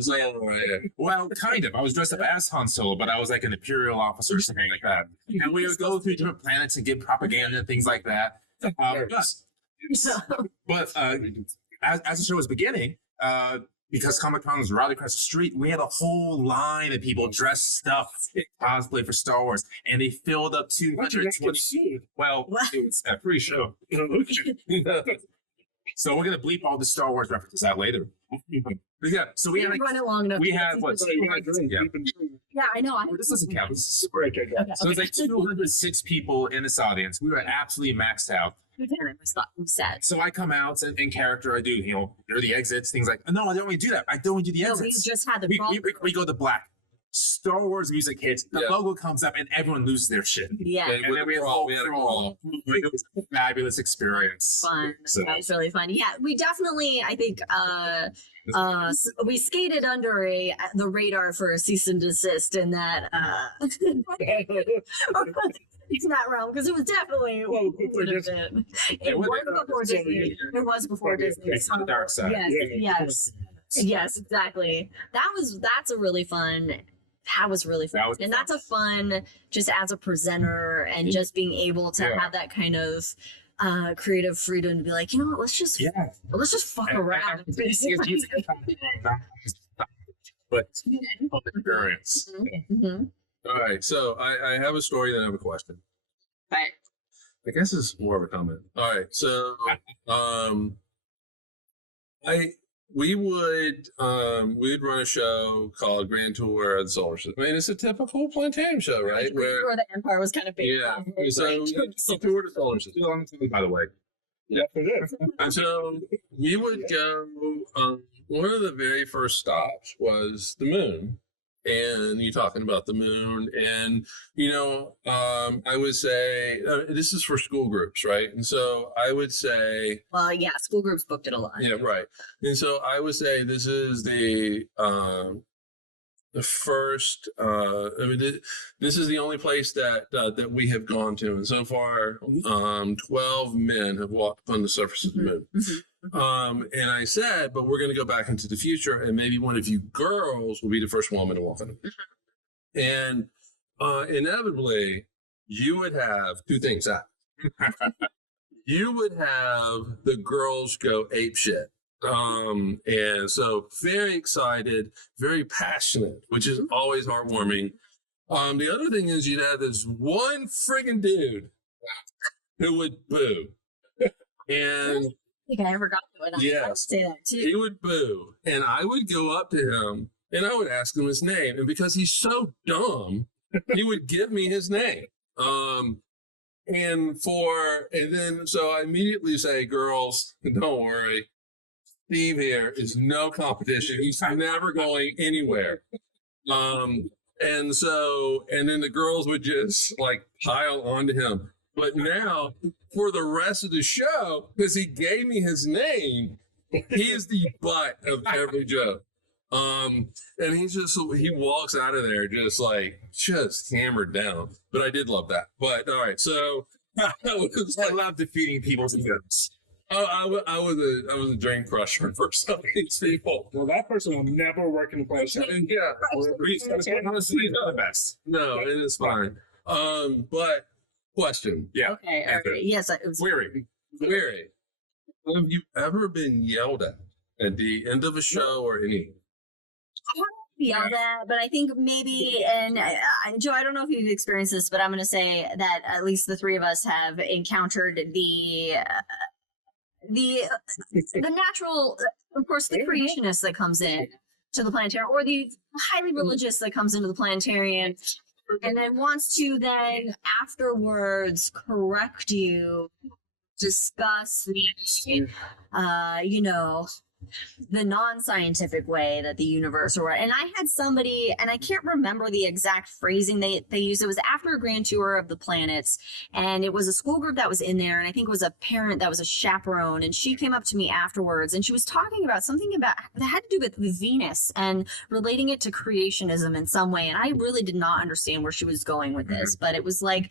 Well, kind of. I was dressed up as Han Solo, but I was like an Imperial officer or something like that. And we would go through different planets and give propaganda and things like that. But as the show was beginning, because Comic-Con was right across the street, we had a whole line of people dressed up in cosplay for Star Wars, and they filled up 220. Well, it was a free show. So we're gonna bleep all the Star Wars references out later. Yeah. So we had like, run it long enough. we had what? Yeah, I know. This doesn't count. This is super. Okay. So it's like 206 people in this audience. We were absolutely maxed out. It was sad. So I come out and in character, I do, there are the exits, things like, no, I don't want to do that. I don't want to do the No, we exits. just had the We go to black. Star Wars music hits, the logo comes up, and everyone loses their shit. Yeah. And then we had a whole crawl. It was a fabulous experience. Fun. So- That was really fun. Yeah, we definitely, I think, we skated under the radar for a cease and desist in that in that realm, because it was definitely it was before Disney. It was before Disney. It's on the dark side. Yes, exactly. That's a really fun. That was really fun. And that's a fun, just as a presenter and just being able to have that kind of creative freedom to be like, what, let's just fuck around. But experience. Mm-hmm. All right, so I have a story, then I have a question. Right. I guess it's more of a comment. All right, so we would run a show called Grand Tour of the Solar System. I mean, it's a typical planetarium show, right? Where the Empire was kind of big. Yeah. So tour of the Solar System. By the way. Yeah, it is. And so we would go. One of the very first stops was the moon. And you're talking about the moon, and I would say this is for school groups, right? And so I would say, well, yeah, school groups booked it a lot. Yeah, right. And so I would say this is the first. This is the only place that we have gone to, and so far, 12 men have walked upon the surface of the moon. Mm-hmm. And I said, but we're going to go back into the future, and maybe one of you girls will be the first woman to walk on it. And inevitably, you would have two things happen. You would have the girls go ape shit. And so very excited, very passionate, which is always heartwarming. The other thing is you'd have this one friggin' dude who would boo. And I think I ever got to it. yes, say that too. he would boo. And I would go up to him and I would ask him his name. And because he's so dumb, he would give me his name. And then so I immediately say, girls, don't worry. Steve here is no competition. He's never going anywhere. And then the girls would just like pile onto him. But now, for the rest of the show, because he gave me his name, he is the butt of every joke. And he walks out of there just hammered down. But I did love that. But all right, so I love defeating people's egos. I was a dream crusher for some of these people. Well, that person will never work in the Planetarium. Yeah, Honestly, the best. no, it is fine. But question, Yeah. Okay. All right. Yes. It was, Weary. Larry, have you ever been yelled at the end of a show or anything? yelled at, but I think maybe, and Joe, I don't know if you've experienced this, but I'm going to say that at least the three of us have encountered the natural, of course, the creationist that comes in to the planetarium, or the highly religious that comes into the planetarium, and then wants to then afterwards correct you, discuss the, the non-scientific way that the universe, or and I had somebody, and I can't remember the exact phrasing they used. It was after a grand tour of the planets, and it was a school group that was in there, and I think it was a parent that was a chaperone, and she came up to me afterwards, and she was talking about something about that had to do with Venus and relating it to creationism in some way, and I really did not understand where she was going with this, but it was like,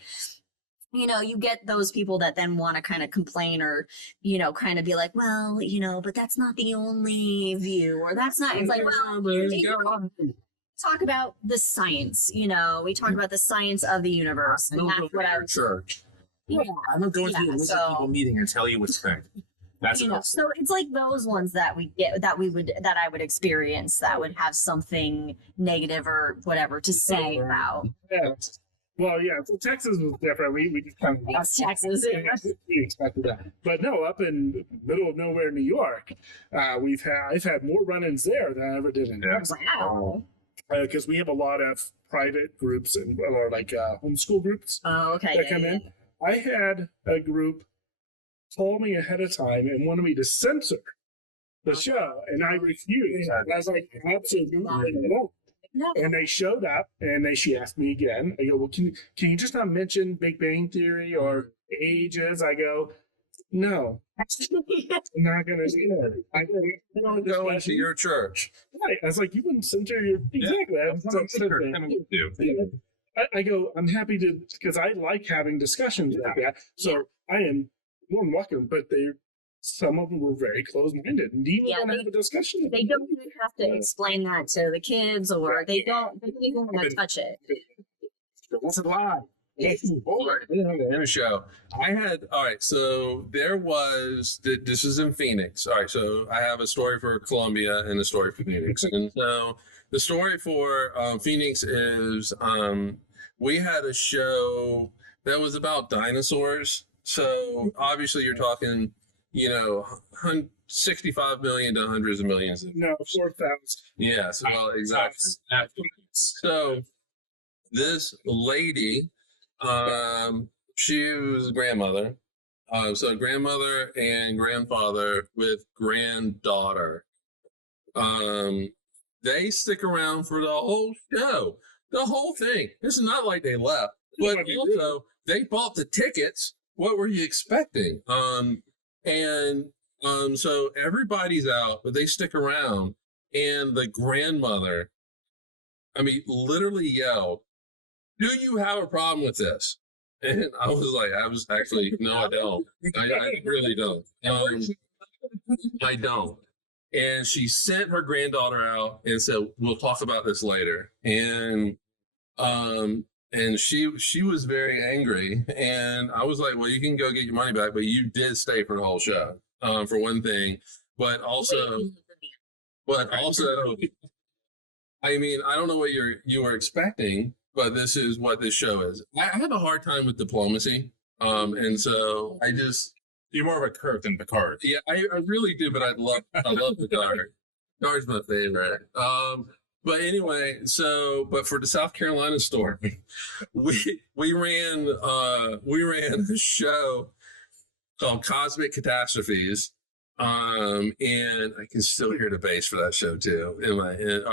you get those people that then want to kind of complain or, kind of be like, well, but that's not the only view, or that's not, it's like, well, talk about the science, we talk about the science of the universe. And that's what I was. Church. Yeah. I'm not going to a lizard so- people meeting and tell you what's correct. That's enough. So it's like those ones that I would experience that would have something negative or whatever to say about. Yeah. Well, yeah, so Texas was different. We just kind of That's Texas. we expected that, but no, up in the middle of nowhere, New York, I've had more run-ins there than I ever did in Texas. Wow. Because we have a lot of private groups or like homeschool groups Oh, okay. that come in. I had a group call me ahead of time and wanted me to censor the show, and I refused. I was like, absolutely not. No. And they showed up, and she asked me again. I go, well, can you just not mention Big Bang Theory or ages? I go, no, I'm not going to do that. I Don't go into your church. Right. I was like, you wouldn't censor your exactly. I go, I'm happy to, because I like having discussions like that. So I am more than welcome, but some of them were very close-minded. Do you want to have a discussion? They don't even have to explain that to the kids, or they don't even want to touch it. That's a lie. In a show. All right, so this is in Phoenix. All right, so I have a story for Columbia and a story for Phoenix. And so the story for Phoenix is we had a show that was about dinosaurs. So obviously you're talking, 65 million to hundreds of millions. No, 4,000. Yes, well, exactly. So this lady, she was a grandmother. So grandmother and grandfather with granddaughter. They stick around for the whole show, the whole thing. It's not like they left, but also they bought the tickets. What were you expecting? So everybody's out, but they stick around, and the grandmother, literally yelled, "Do you have a problem with this?" And I was actually, no, I don't. I really don't. I don't. And she sent her granddaughter out and said, "We'll talk about this later." And she was very angry, and I was like, "Well, you can go get your money back, but you did stay for the whole show, for one thing. But also, I don't know what you were expecting, but this is what this show is. I have a hard time with diplomacy, and so You're more of a Kirk than Picard. yeah, I really do. But I love Picard. Picard's my favorite. But anyway, but for the South Carolina story, we ran a show called Cosmic Catastrophes, and I can still hear the bass for that show too. All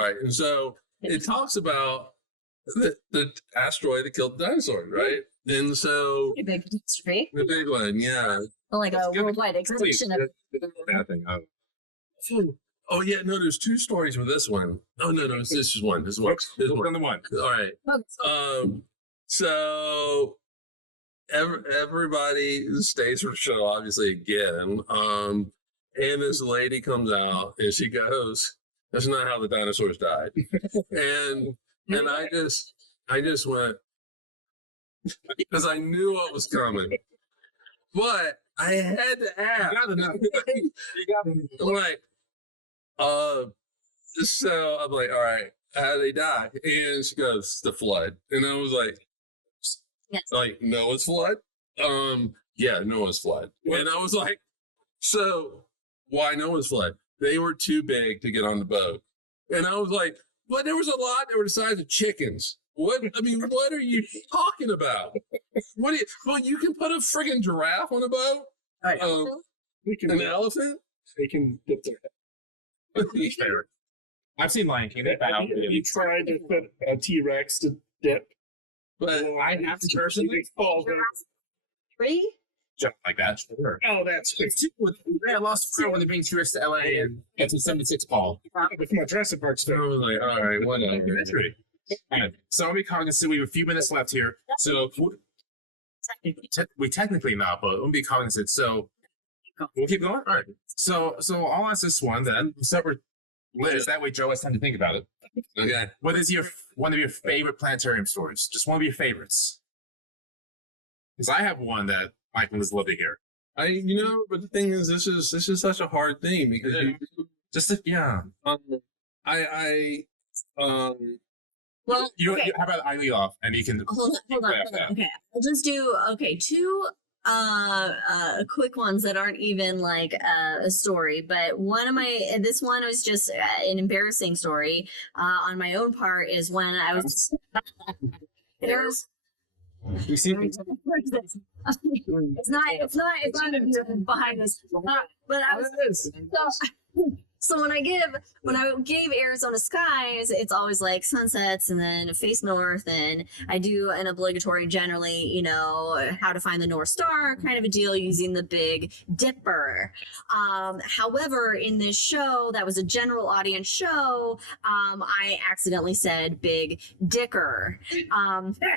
right, and so it talks about the asteroid that killed the dinosaurs, right? And so Pretty big catastrophe. the big one, yeah. Like a worldwide extinction of. Oh yeah, no, there's 2 stories with this one. Oh no, this is one. This is one. This is one. On the one. All right. So everybody stays for the show, obviously, again. And this lady comes out and she goes, "That's not how the dinosaurs died." and I just went, because I knew what was coming. But I had to ask. You gotta know. You gotta know. I'm like, so I'm like, all right, how did they die? And she goes, the flood. And I was like, Yes. like Noah's flood? Yeah, Noah's flood. And I was like, so why Noah's flood? They were too big to get on the boat. And I was like, but there was a lot that were the size of chickens. What are you talking about? Well, you can put a friggin' giraffe on a boat? An elephant? They can dip their head. I've seen Lion King. You tried to put a T-Rex to dip. But I have to personally fall. 3? jump like that. Sure. Oh, that's I lost trail when they're being tourists to LA and it's a 76 Paul. with my Jurassic Park So I stuff. was like, all right, whatever. That's great. So I'll be cognizant. We have a few minutes left here. So we technically not, but we'll be cognizant. So we'll keep going. All right. So I'll ask this one then. Start with Liz. That way Joe has time to think about it. Okay. What is one of your favorite planetarium stories? Just one of your favorites. Because I have one that Michael would love to hear. But the thing is, this is such a hard thing because Well, okay. How about I lead off and you can Hold on. Okay, I'll just do two quick ones that aren't even like a story, but this one was just an embarrassing story on my own part. Is when I was we see it's not behind this, but I was so when I gave Arizona skies, it's always like sunsets and then face north, and I do an obligatory, generally, how to find the North Star kind of a deal using the Big Dipper. However, in this show, that was a general audience show, I accidentally said Big Dicker.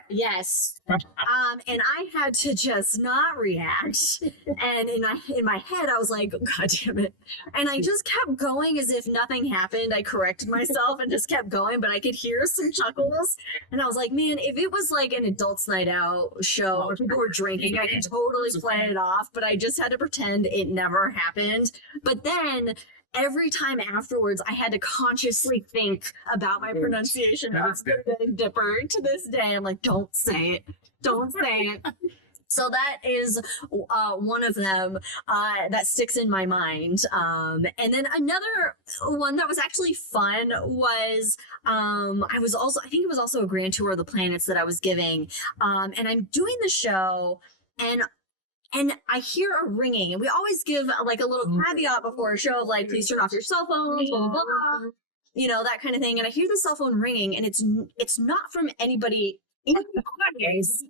Yes. And I had to just not react. And in my head, I was like, God damn it. And I just kept going as if nothing happened. I corrected myself and just kept going, but I could hear some chuckles. And I was like, man, if it was like an adults night out show or people were drinking, I could totally play it off, but I just had to pretend it never happened. But then every time afterwards, I had to consciously think about my pronunciation of the Big Dipper. To this day, I'm like, don't say it. Don't say it. So that is one of them that sticks in my mind. And then another one that was actually fun was I think it was also a grand tour of the planets that I was giving. And I'm doing the show and I hear a ringing, and we always give like a little caveat before a show of like, please turn off your cell phones, blah, blah, blah, that kind of thing. And I hear the cell phone ringing, and it's not from anybody in the audience.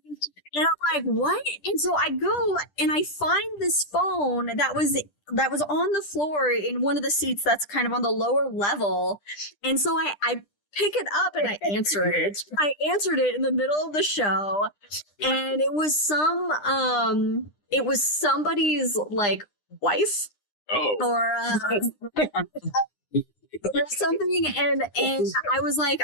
And I'm like, what? And so I go and I find this phone that was on the floor in one of the seats that's kind of on the lower level. And so I pick it up and I answer it. I answered it in the middle of the show, and it was somebody's like wife or something, and I was like,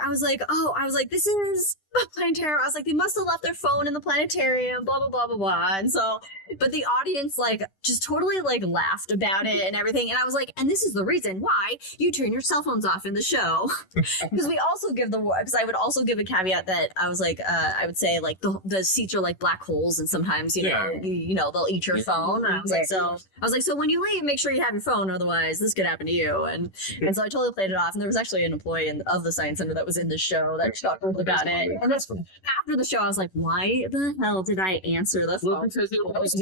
this is Planetarium. I was like, they must have left their phone in the planetarium, blah blah blah blah blah. And so, but the audience like just totally like laughed about it and everything. And I was like, and this is the reason why you turn your cell phones off in the show, because I would also give a caveat that I was like, I would say like the seats are like black holes, and sometimes they'll eat your phone. And I was like, so when you leave, make sure you have your phone, otherwise this could happen to you. And so I totally played it off. And there was actually an employee of the Science Center that was in the show that chuckled about it. And after the show, I was like, why the hell did I answer the phone? Well, because it was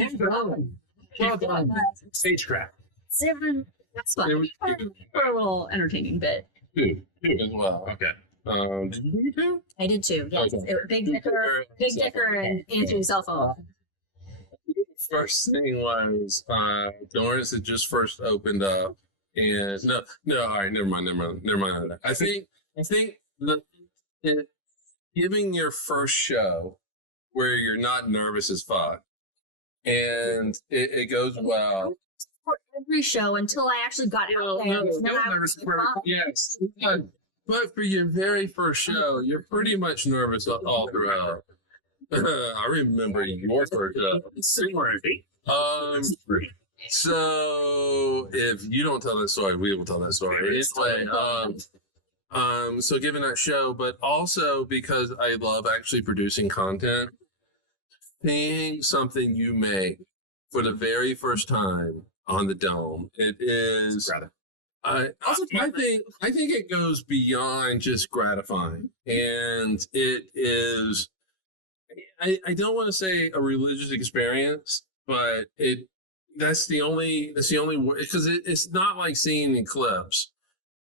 well done. Stagecraft. That's fun. For a little entertaining bit. Two as well. Okay. Did you do two? I did too. Yes. Okay. Big Dicker, and answering cell phone. The first thing was Doris had just first opened up, And no, all right, never mind. I think giving your first show where you're not nervous as fuck and it goes well. For every show until I actually got out there. Yes. But for your very first show, you're pretty much nervous all throughout. I remember your first show. So if you don't tell that story, we will tell that story. Anyway, so given that show, but also because I love actually producing content, seeing something you make for the very first time on the Dome, it is. I think it goes beyond just gratifying, and it is. I don't want to say a religious experience, but that's the only word, because it's not like seeing an eclipse,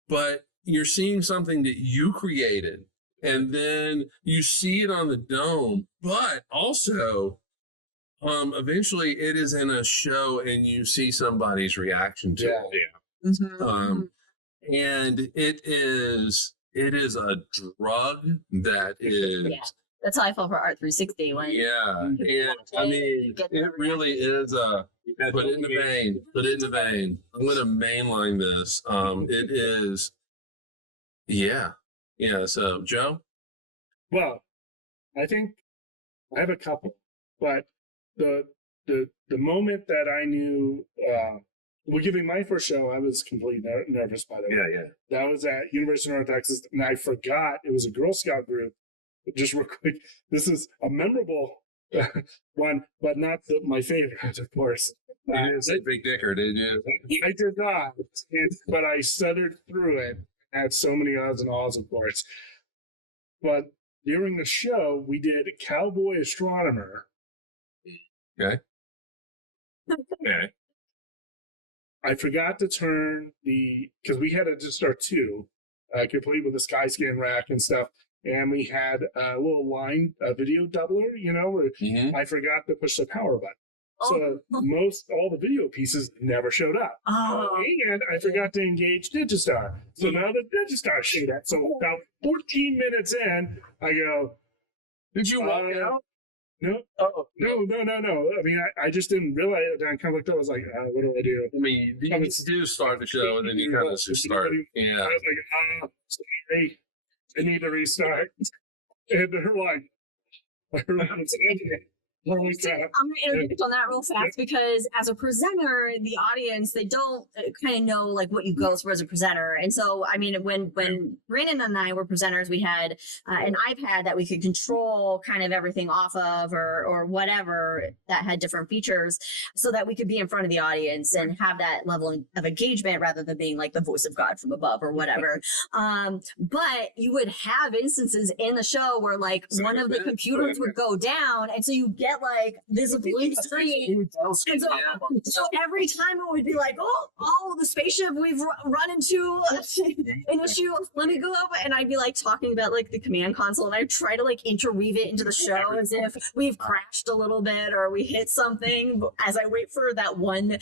but you're seeing something that you created, and then you see it on the Dome, but also eventually it is in a show and you see somebody's reaction to it. Mm-hmm. And it is a drug that is. Yeah. That's how I felt for Art 360. When and I mean, it really is put it in the vein. I'm going to mainline this. It is, yeah. So Joe? Well, I think I have a couple, but the moment that I knew, well, giving my first show, I was completely nervous, by the way. Yeah. That was at University of North Texas, and I forgot it was a Girl Scout group. Just real quick, this is a memorable one, but not my favorite, of course. You didn't say Big Dicker, did you? I did not, but I stuttered through it. Had so many odds and ahs, of course. But during the show, we did Cowboy Astronomer. Okay. I forgot to turn because we had a Digistart 2, complete with a sky scan rack and stuff. And we had a little video doubler, where I forgot to push the power button. So all the video pieces never showed up. And I forgot to engage Digistar. So now the Digistar showed up. So about 14 minutes in, I go, did you walk out? No. No. I mean, I just didn't realize it. I kind of looked up. I was like, what do I do? I mean, you do start the show and then you kind of just start. Yeah. I was like, sorry. I need to restart. And they're like, I'm going to interject on that real fast because as a presenter, the audience, they don't kind of know like what you go through as a presenter. And so, I mean, when Brandon and I were presenters, we had an iPad that we could control kind of everything off of or whatever that had different features so that we could be in front of the audience and have that level of engagement rather than being like the voice of God from above or whatever. But you would have instances in the show where like one of the computers would go down. And so you get like this blue screen. And so every time it would be like, oh, the spaceship we've run into an issue. Let me go up. And I'd be like talking about like the command console and I'd try to like interweave it into the show as if we've crashed a little bit or we hit something as I wait for that one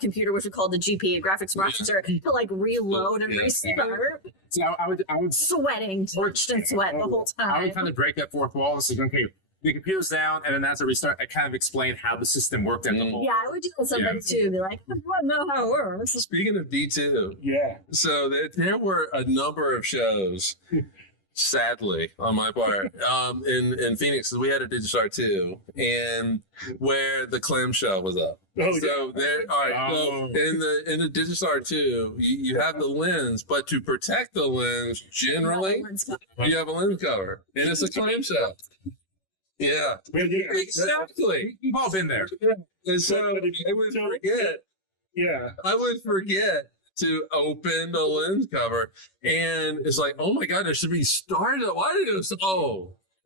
computer, which we call the GP, graphics processor, to like reload and restart. So I would sweating, drenched in sweat the whole time. I would kind of break that fourth wall. So okay, the computer's down, and then as I restart, I kind of explain how the system worked at the whole. Yeah, I would do that sometimes too. Be like, I don't know how it works. Speaking of D2, so there were a number of shows, sadly, on my part, in Phoenix, because we had a Digistart 2, and where the clamshell was up. So in the Digistart 2, you have the lens, but to protect the lens, generally, you have a lens cover, and it's a clamshell. Yeah, exactly. We've all been there. And so I would forget to open the lens cover, and it's like, oh my god, there should be started. Why did it?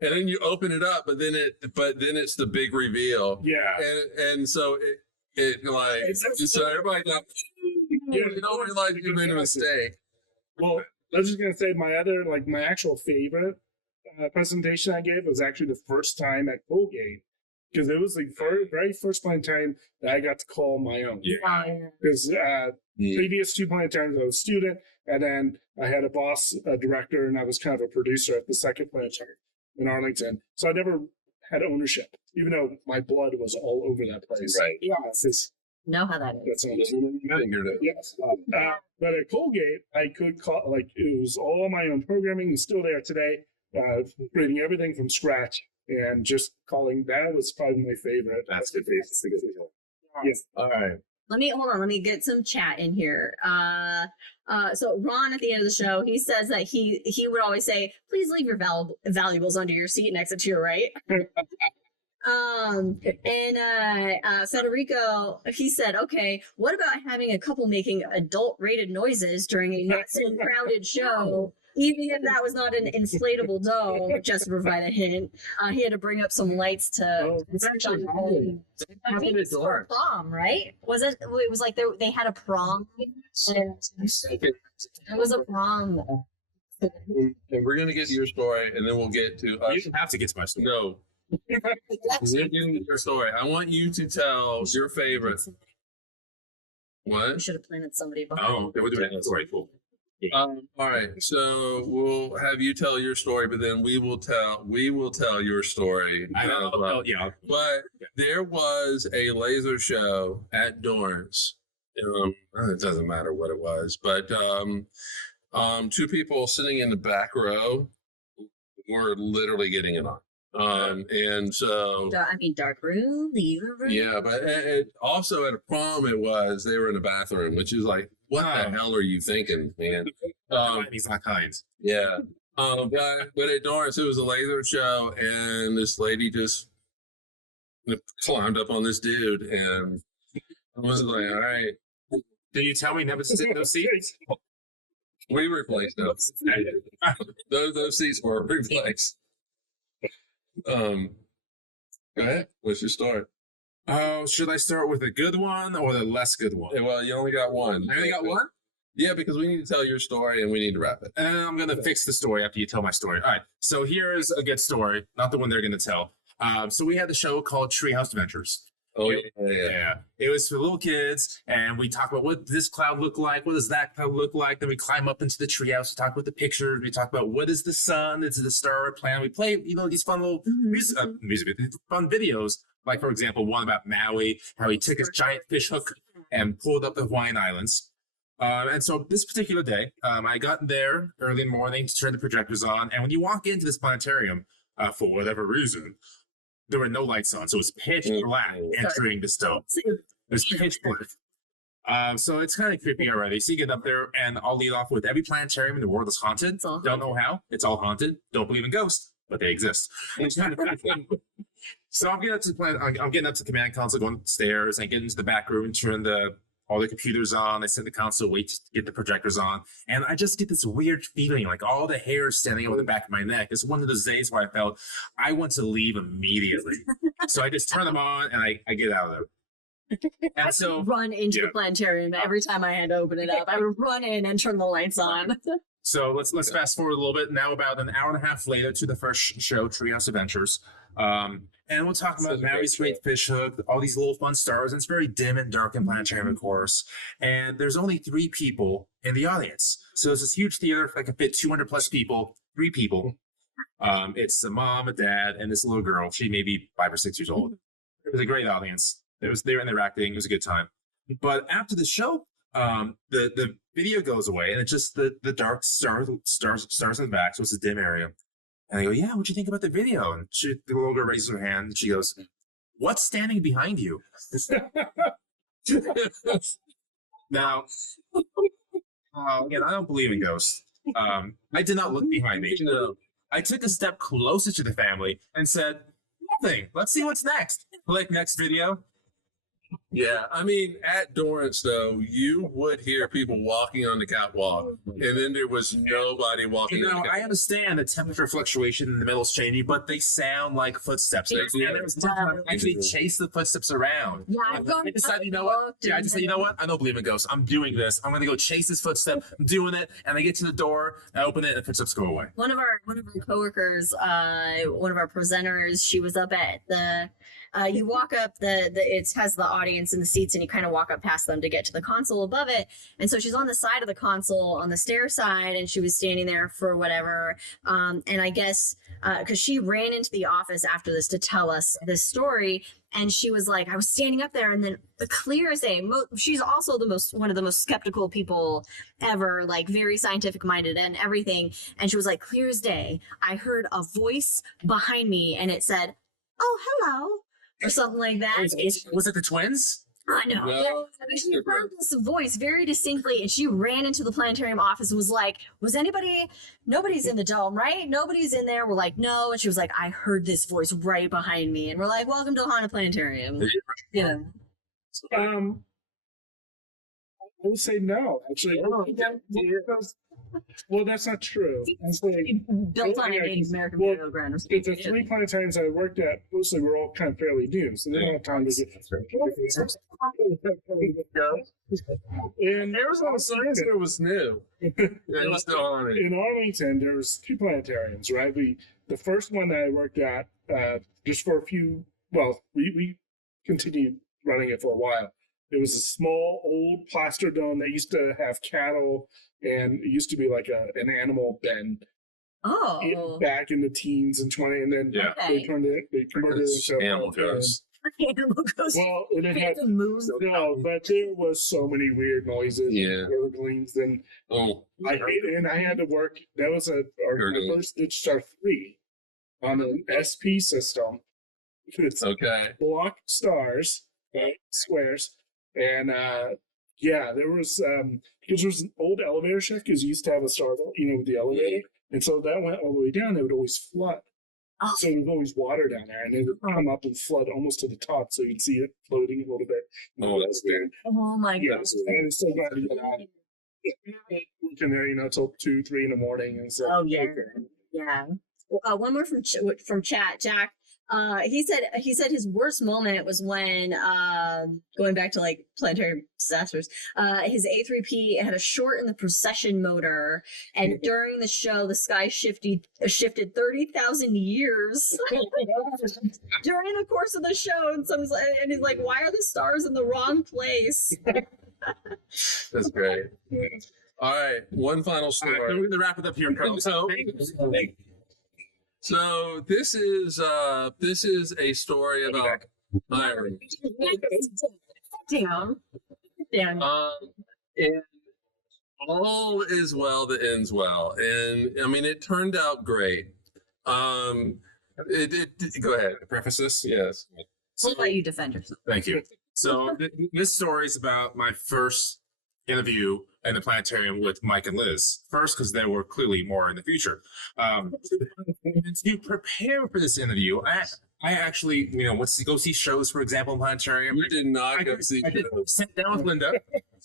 And then you open it up, but then it's the big reveal. Yeah, and so it like so everybody you don't realize you made a mistake. Well, I was just gonna say my actual favorite presentation I gave was actually the first time at Colgate because it was the very first planetarium that I got to call my own. Because previous 2 planetariums, I was a student, and then I had a boss, a director, and I was kind of a producer at the second planetarium in Arlington. So I never had ownership, even though my blood was all over that place. Right. Yeah. It's, Know how that is. that's yes. But at Colgate, I could call, like, it was all my own programming and still there today, creating everything from scratch and just calling. That was probably my favorite. That's good. Yes. All right. Let me get some chat in here. So Ron at the end of the show, he says that he would always say, please leave your valuables under your seat and exit to your right. Federico, he said, okay, what about having a couple making adult rated noises during a not so crowded show? Even if that was not an inflatable dome, just to provide a hint, he had to bring up some lights to switch on. I think it's for prom, right? Was it? It was like they had a prom. And it was a prom. And we're gonna get to your story, and then we'll get to. You don't have to get to my story. No. We're getting to your story. I want you to tell your favorite. We What? should have planted somebody behind. Oh, they were doing that story. Cool. All right. So we'll have you tell your story, but then we will tell your story. I know. as well. Oh, yeah. But there was a laser show at Dorrance. It doesn't matter what it was, but 2 people sitting in the back row were literally getting it on. And so, I mean, dark room, the room. yeah, but it also at a prom, they were in a bathroom, which is like, what the hell are you thinking, man? He's not kind. Yeah. But at Dorrance, it was a laser show, and this lady just climbed up on this dude, and I was like, all right. Did you tell me never to sit in those seats? We replaced those. Those seats were replaced. Go ahead. What's your story? Oh, should I start with a good one or the less good one? Yeah, well, you only got one. I only got one? Yeah, because we need to tell your story and we need to wrap it. And I'm going to fix the story after you tell my story. All right. So here's a good story, not the one they're going to tell. So we had the show called Treehouse Adventures. Oh, yeah. It was for little kids, and we talk about what does this cloud look like, what does that cloud look like. Then we climb up into the treehouse. We talk about the pictures. We talk about what is the sun, is it the star planet. We play, these fun little fun videos. Like, for example, one about Maui, how he took his giant fish hook and pulled up the Hawaiian Islands. And so this particular day, I got there early in the morning to turn the projectors on. And when you walk into this planetarium, for whatever reason, there were no lights on. So it was pitch black entering the stone. It was pitch black. So it's kind of creepy already. So you get up there, and I'll lead off with every planetarium in the world is haunted. Don't know how. It's all haunted. Don't believe in ghosts, but they exist. So I'm getting up to I'm getting up to the command console, going upstairs, and get into the back room and turn all the computers on. I set the console, wait to get the projectors on, and I just get this weird feeling, like all the hair standing up on the back of my neck. It's one of those days where I felt I want to leave immediately. So I just turn them on and I get out of there. And so run into the planetarium every time I had to open it up. I would run in and turn the lights on. So let's fast forward a little bit. Now about an hour and a half later to the first show, Treehouse Adventures. And we'll talk about Maui's Great Fish Hook, all these little fun stars. And it's very dim and dark in Planetarium, of course. And there's only 3 people in the audience. So there's this huge theater that can fit 200 plus people, 3 people. It's a mom, a dad, and this little girl. She may be 5 or 6 years old. It was a great audience. They were interacting. It was a good time. But after the show, the video goes away, and it's just the dark stars in the back. So it's a dim area. And I go, yeah, what'd you think about the video? And the little girl raises her hand, and she goes, what's standing behind you? Now, again, I don't believe in ghosts. I did not look behind me. I took a step closer to the family and said, nothing. Let's see what's next. Click next video. Yeah, I mean, at Dorrance, though, you would hear people walking on the catwalk, and then there was nobody walking on the I catwalk. understand the temperature fluctuation in the metal's changing, but they sound like footsteps. They And do. there was times I actually chase the footsteps around. Yeah, I've gone. I decided, you know what? Yeah, I just said, you know what? I don't believe in ghosts. I'm doing this. I'm gonna go chase this footstep. I'm doing it, and I get to the door, I open it, and the footsteps go away. One of our coworkers, one of our presenters, she was up at the. You walk up it has the audience in the seats, and you kind of walk up past them to get to the console above it. And so she's on the side of the console on the stair side, and she was standing there for whatever. And I guess because she ran into the office after this to tell us this story. And she was like, I was standing up there, and then the clear as day. She's also one of the most skeptical people ever, like very scientific minded and everything. And she was like, clear as day, I heard a voice behind me, and it said, "Oh, hello," or something like that. Was it the twins? I know. No. She heard this voice very distinctly, and she ran into the planetarium office and was like, nobody's in the dome, right? Nobody's in there. We're like, no. And she was like, I heard this voice right behind me. And we're like, welcome to the Haunted Planetarium. Yeah. I would say no, actually. Well, that's not true. Built on a Native American Well, burial ground. The three planetariums I worked at, mostly were all kind of fairly new, so they don't have time to get. And Arizona Science Fair was new. It was still on it. in Arlington, there was two planetariums, right? The first one that I worked at, just for a few. Well, we continued running it for a while. It was a small old plaster dome that used to have cattle, and it used to be like an animal den. Oh. Back in the teens and 20, and then Yeah. they converted it into Animal goes. Animal goes. Well, and it had to move. no, but there was so many weird noises, Yeah. gurglings, and Oh, I had to work. That was my first Ditch Star 3 on an SP system. It's okay. block stars, right, squares, and there was because there was an old elevator shaft because you used to have a star, with the elevator, and so that went all the way down. It would always flood. Oh. So there was always water down there, and it would come up and flood almost to the top, so you'd see it floating a little bit. Oh, that's weird. Oh my God. Yes, and it's so glad to get out. Working there, till 2, 3 in the morning, and so. Oh yeah, yeah. One more from chat, Jack. He said his worst moment was when going back to like planetary disasters. His A3P had a short in the precession motor, and during the show, the sky shifted 30,000 years during the course of the show. And he's like, why are the stars in the wrong place? That's great. All right, one final story. We're going to wrap it up here. So this is a story about hiring. Damn. And all is well that ends well, and I mean it turned out great. Go ahead. Preface this? Yes. We'll let you defend yourself. Thank you. So this story is about my first interview in the planetarium with Mike and Liz. First, because they were clearly more in the future. To prepare for this interview, I actually, went to go see shows, for example, in planetarium. You did not go see. I sat down with Linda.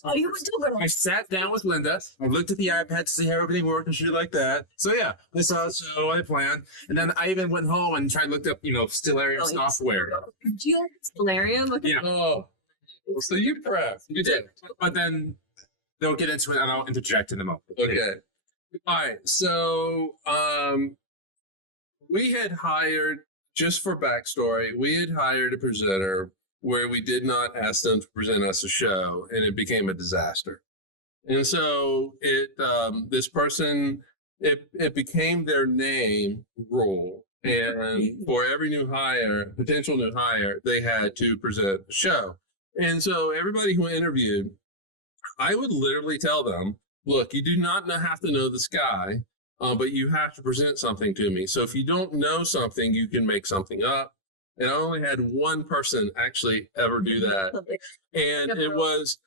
Oh, you were still going I sat down with Linda. I looked at the iPad to see how everything worked and shit like that. So yeah, I saw the show, I planned, and then I even went home and tried to look up, Stellarium software. Do you like Stellarium? Okay. Yeah. Oh, so you prepped. You did, but then they'll get into it, and I'll interject in a moment. Okay. All right. So we had hired, just for backstory, we had hired a presenter where we did not ask them to present us a show, and it became a disaster. And so this person, it became their name role. And for every potential new hire, they had to present a show. And so everybody who interviewed, I would literally tell them, look, you do not have to know this guy, but you have to present something to me. So if you don't know something, you can make something up. And I only had one person actually ever do that. And it was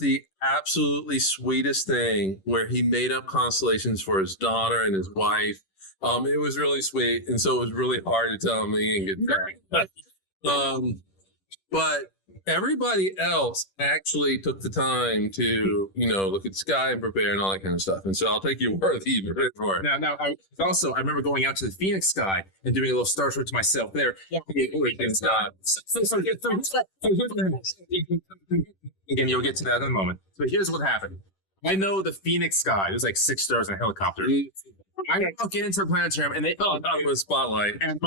the absolutely sweetest thing where he made up constellations for his daughter and his wife. It was really sweet. And so it was really hard to tell him he didn't get that. But everybody else actually took the time to, look at the sky and prepare and all that kind of stuff. And so I'll take your word even for it. Now, I remember going out to the Phoenix sky and doing a little star trip to myself there. Yeah. Again, you'll get to that in a moment. So here's what happened. I know the Phoenix sky. There's like 6 stars in a helicopter. I get into the planetarium and they on the spotlight. and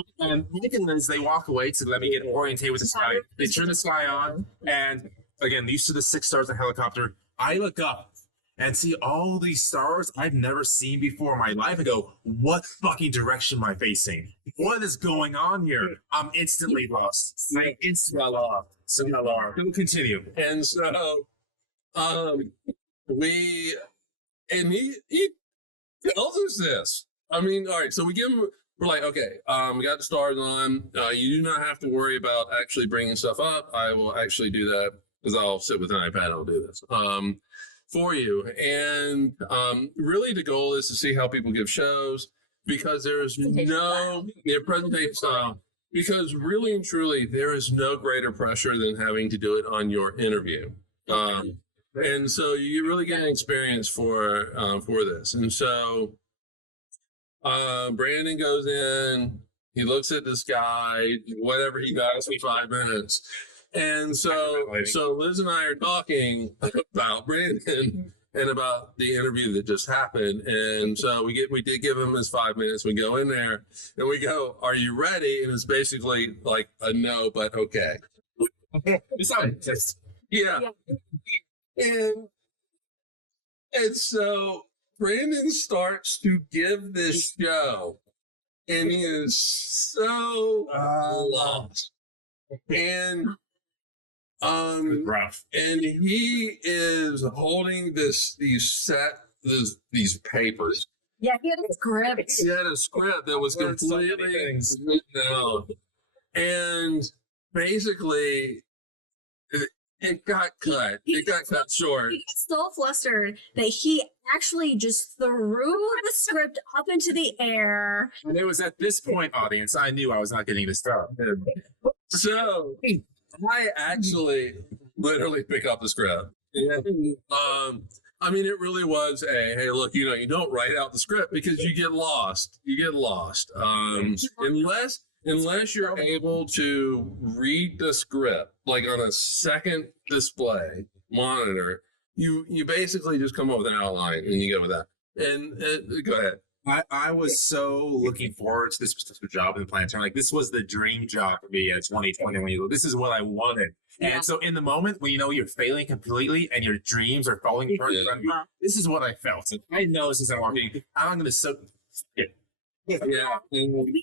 Nick and Liz, they walk away to let me get oriented with the sky. They turn the sky on, and again, used to the 6 stars in a helicopter. I look up and see all these stars I've never seen before in my life. I go, what fucking direction am I facing? What is going on here? I'm instantly lost. I instantly lost. So we'll continue. And so he tells us this. I mean, all right, so we're like, okay, we got the stars on. You do not have to worry about actually bringing stuff up. I will actually do that because I'll sit with an iPad and I'll do this for you. And really the goal is to see how people give shows, because there is no presentation style. Because really and truly, there is no greater pressure than having to do it on your interview. And so you really get an experience for this. And so Brandon goes in, he looks at this guy, whatever he does for 5 minutes. And so Liz and I are talking about Brandon and about the interview that just happened. And so we did give him his 5 minutes. We go in there and we go, "Are you ready?" And it's basically like a no, but okay. Yeah. And so Brandon starts to give this show, and he is so lost. And Rough. and he is holding these papers. Yeah, he had a script. He had a script that was completely written out, and basically it got cut. It got cut short. He got so flustered that he actually just threw the script up into the air. And it was at this point, audience, I knew I was not getting this done. So I actually literally pick up the script. I mean, it really was hey, look, you don't write out the script because you get lost. Unless you're able to read the script, like on a second display monitor, you basically just come up with an outline and you go with that. And go ahead. I was so looking forward to this particular job in the planetarium. Like, this was the dream job for me at 2020. This is what I wanted. Yeah. And so in the moment when you're failing completely and your dreams are falling apart, this is what I felt. And I know since I'm working, I'm going to Yeah. I mean,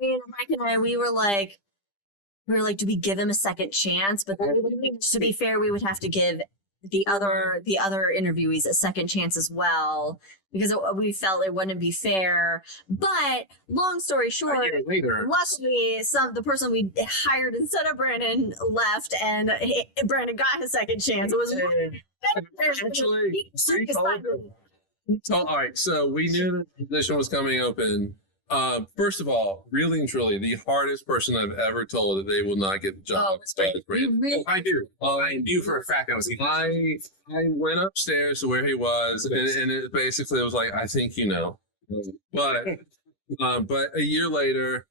Mike and I, we were like, do we give him a second chance? But then, to be fair, we would have to give the other interviewees a second chance as well, because we felt it wouldn't be fair. But long story short, later, luckily, the person we hired instead of Brandon left, and Brandon got his second chance. It was all right, so we knew the position was coming open. First of all, really and truly, the hardest person I've ever told that they will not get the job. I do. I knew for a fact I was. I went upstairs to where he was, and it basically was like, I think you know. But a year later,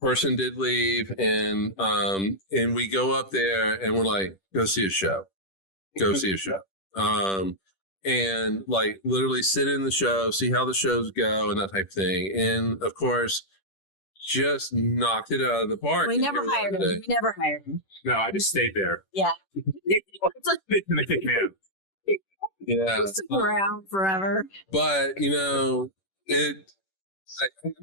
person did leave, and we go up there, and we're like, go see a show. And like literally sit in the show, see how the shows go and that type of thing. And of course, just knocked it out of the park. We never hired him. No, I just stayed there. Yeah. Yeah. Stuck around forever. But I don't know. I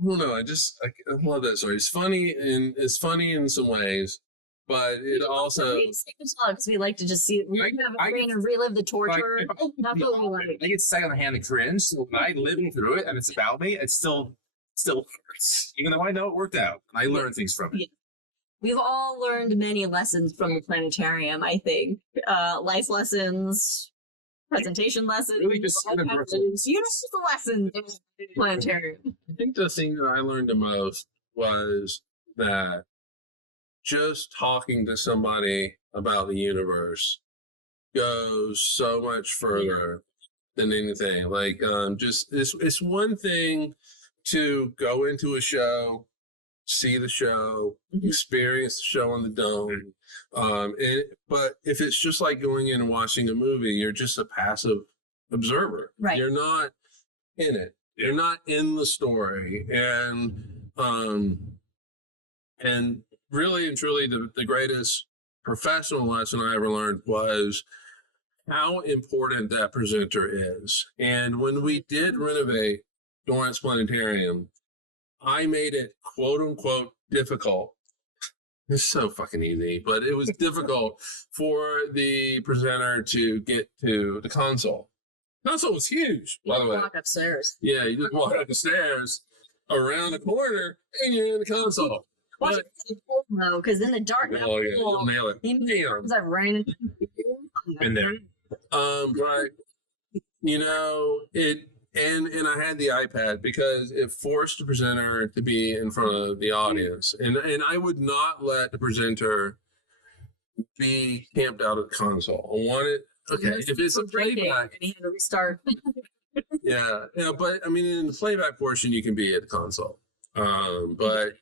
love that story. It's funny in some ways. But it also because we like to just see and relive the torture. That's what we like. I get second hand and cringe. So when I live through it and it's about me, it still hurts. Even though I know it worked out. I learned things from it. Yeah. We've all learned many lessons from the planetarium, I think. Life lessons, presentation lessons, really just universal lessons in the planetarium. I think the thing that I learned the most was that just talking to somebody about the universe goes so much further than anything. Like, just it's one thing to go into a show, see the show, experience the show on the dome. But if it's just like going in and watching a movie, you're just a passive observer. Right. You're not in it. You're not in the story. And really and truly, the greatest professional lesson I ever learned was how important that presenter is. And when we did renovate Dorrance Planetarium, I made it quote unquote difficult. It's so fucking easy, but it was difficult for the presenter to get to the console. Console was huge, by the way. Walk upstairs. Yeah, you just walk up the stairs, around the corner, and you're in the console. Watch But, it though, because in the dark, oh yeah, you'll nail it. Damn. I've ran In there. But you know, and I had the iPad because it forced the presenter to be in front of the audience. And I would not let the presenter be camped out at the console. I wanted, okay, if it's a playback, and he had to restart. yeah, but I mean, in the playback portion, you can be at the console. But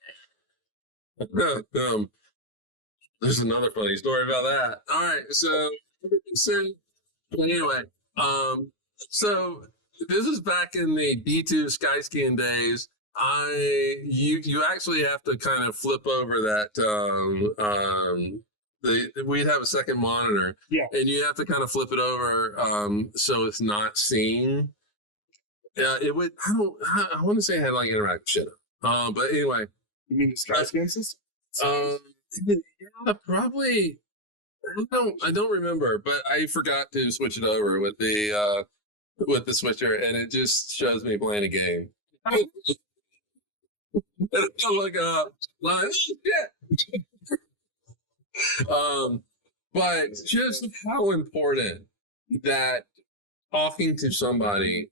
there's another funny story about that. All right, so but anyway, so this is back in the D2 Skyscan days. You actually have to kind of flip over that. We'd have a second monitor, Yeah. and you have to kind of flip it over so it's not seen. It would. I want to say it had like interactive shit. But anyway, You mean the Skyscan system? yeah, probably. I don't remember, but I forgot to switch it over with the switcher, and it just shows me playing a game. Like shit. But just how important that talking to somebody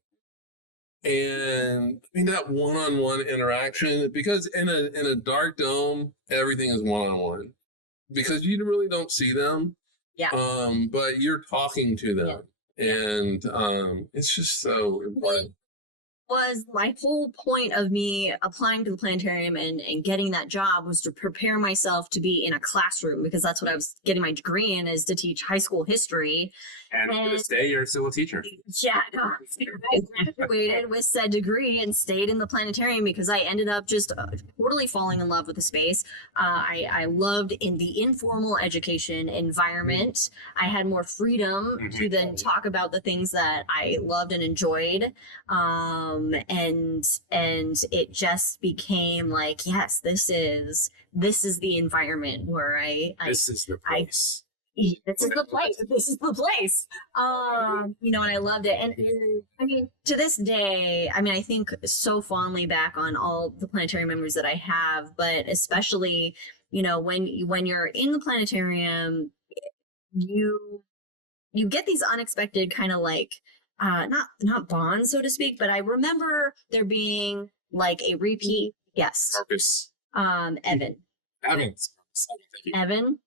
and I mean that one-on-one interaction, because in a dark dome, everything is one-on-one because you really don't see them. Yeah. But you're talking to them, and it's just so important. Was my whole point of me applying to the planetarium and getting that job was to prepare myself to be in a classroom, because that's what I was getting my degree in, is to teach high school history. And to this day, you're still a teacher. Yeah, no, I graduated with said degree and stayed in the planetarium because I ended up just totally falling in love with the space. I loved in the informal education environment. I had more freedom to then talk about the things that I loved and enjoyed. And it just became like, yes, this is the environment where This is the place. this is the place. This is the place. You know, and I loved it. And I mean, to this day, I mean, I think so fondly back on all the planetarium memories that I have, but especially, you know, when you're in the planetarium, you get these unexpected kind of like, not bonds, so to speak, but I remember there being like a repeat guest, Marcus Evan. Evans. Evan.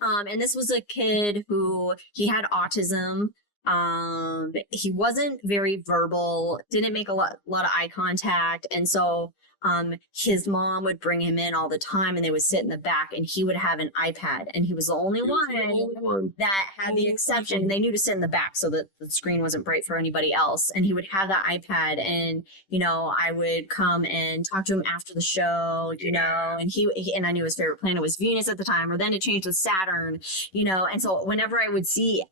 And this was a kid who he had autism. He wasn't very verbal, didn't make a lot of eye contact. And so his mom would bring him in all the time and they would sit in the back and he would have an iPad, and he was the only one that had the exception. They knew to sit in the back so that the screen wasn't bright for anybody else. And he would have that iPad, and, you know, I would come and talk to him after the show, you know, and and I knew his favorite planet was Venus at the time, or then it changed to Saturn, you know. And so whenever I would see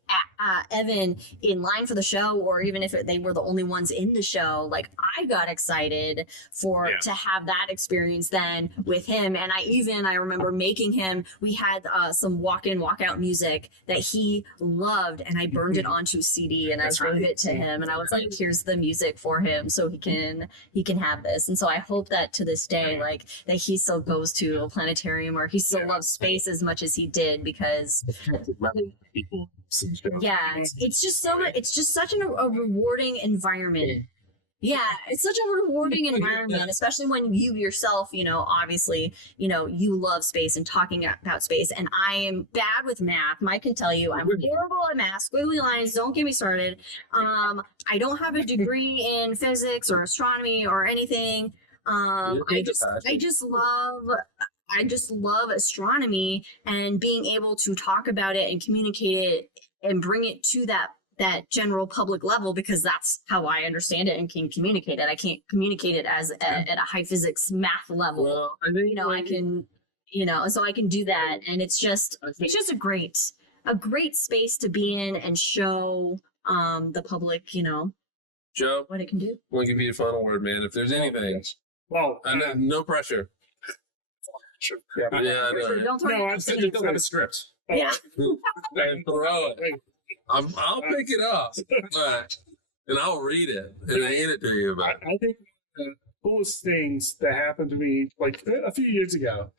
Evan in line for the show, or even if they were the only ones in the show, like I got excited to have that experience then with him. And I remember making him, we had some walk-in walk-out music that he loved, and I burned it onto CD and I gave it to him, and I was like, here's the music for him so he can have this. And so I hope that to this day, like, that he still goes to a planetarium, or he still loves space as much as he did, because it's just such a rewarding environment Yeah, it's such a rewarding environment, especially when you yourself, obviously, you love space and talking about space. And I am bad with math. Mike can tell you I'm horrible at math. Squiggly lines, don't get me started. I don't have a degree in physics or astronomy or anything. I just love astronomy and being able to talk about it and communicate it and bring it to that general public level, because that's how I understand it and can communicate it. I can't communicate it at a high physics math level. Well, I think I can, so I can do that. And it's just a great space to be in and show the public, Joe, what it can do. I want to give you a final word, man. If there's anything, Well, no pressure. sure. Yeah, I know. Don't throw No, it. I'm saying You don't have a script. Yeah. And throw it. I'll pick it up, and I'll read it and hand it to you. But I think the coolest things that happened to me like a few years ago.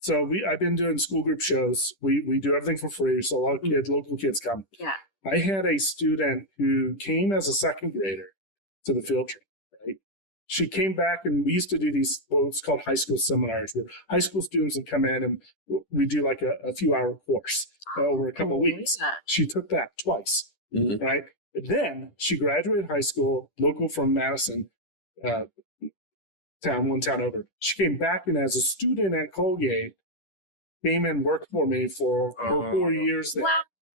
So I've been doing school group shows. We do everything for free, so a lot of kids, local kids come. Yeah. I had a student who came as a second grader to the field trip, right? She came back, and we used to do these, what's called high school seminars, where high school students would come in and we do like a few hour course over a couple of weeks. Yeah. She took that twice, right? Then she graduated high school, local from Madison, one town over. She came back and as a student at Colgate, came and worked for me for 4 years there. Wow.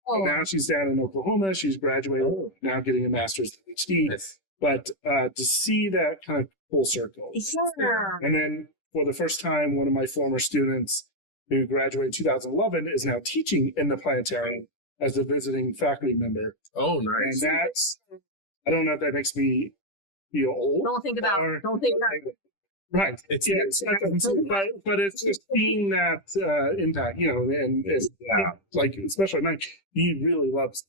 And now she's down in Oklahoma. She's graduated, now getting a master's PhD. Nice. But to see that kind of full circle. Yeah. And then for the first time, one of my former students who graduated 2011 is now teaching in the planetarium as a visiting faculty member. oh, And nice. that's, I don't know if that makes me feel old. Don't think about it. Right. It's But it's just seeing that impact, and it's like, especially Mike, he really loves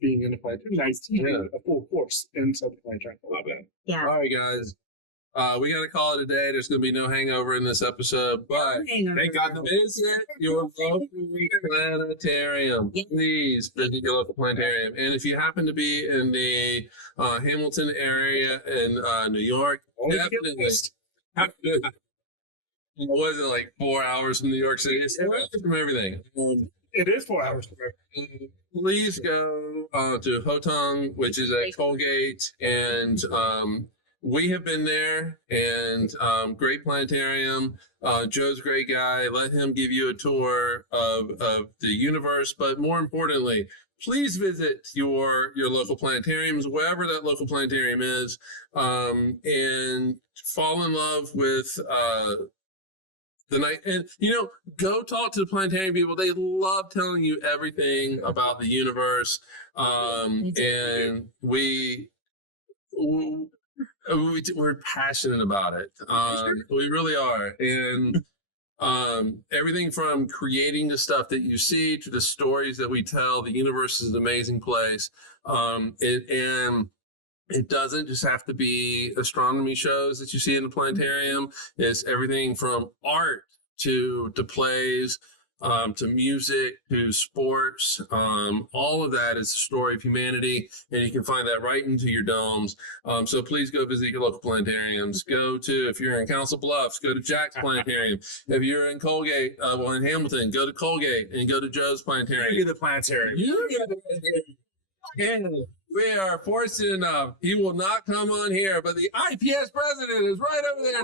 being in the planetarium. Nice teaching a full course inside the planetarium. I love it. Yeah. All right, guys. We got to call it a day. There's going to be no hangover in this episode, but Thank God the visit your local planetarium. Yeah. Please visit your local planetarium. And if you happen to be in the Hamilton area in New York, Always get definitely. lost. Was it like 4 hours from New York City? It's from everything. It is 4 hours. Please go to Hotong, which is at Colgate, and we have been there, and great planetarium. Joe's a great guy. Let him give you a tour of the universe, but more importantly, please visit your local planetariums, wherever that local planetarium is, and fall in love with the night. And, go talk to the planetarium people. They love telling you everything about the universe. And we're passionate about it. We really are. And everything from creating the stuff that you see to the stories that we tell. The universe is an amazing place. It doesn't just have to be astronomy shows that you see in the planetarium. It's everything from art to plays, to music, to sports. All of that is the story of humanity, and you can find that right into your domes. So please go visit your local planetariums. If you're in Council Bluffs, go to Jack's Planetarium. If you're in Colgate, in Hamilton, go to Colgate and go to Joe's Planetarium. Maybe the planetarium. And we are fortunate enough, he will not come on here, but the IPS president is right over there.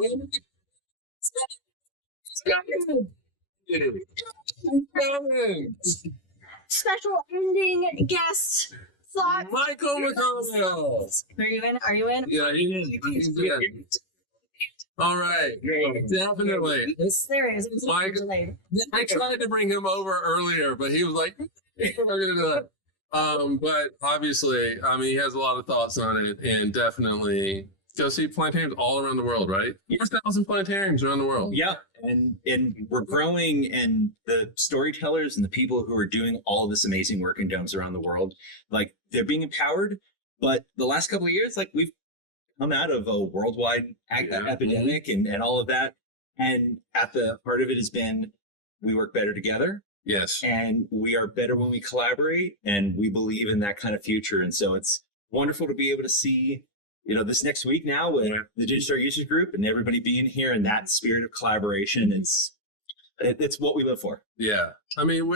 He's coming. Special ending guest thought. Michael McConnell. Are you in? Yeah, he's in. All right, definitely. There he is. Mike, I tried to bring him over earlier, but he was like, we're going to do it. But obviously, he has a lot of thoughts on it, and definitely go see planetariums all around the world, right? 4,000 planetariums around the world. Yeah, and we're growing, and the storytellers and the people who are doing all of this amazing work in domes around the world, like, they're being empowered. But the last couple of years, like, we've come out of a worldwide epidemic and all of that, and at the heart of it has been we work better together. Yes. And we are better when we collaborate, and we believe in that kind of future. And so it's wonderful to be able to see this next week now with the Digital Users Group and everybody being here in that spirit of collaboration, it's what we live for. Yeah, I mean,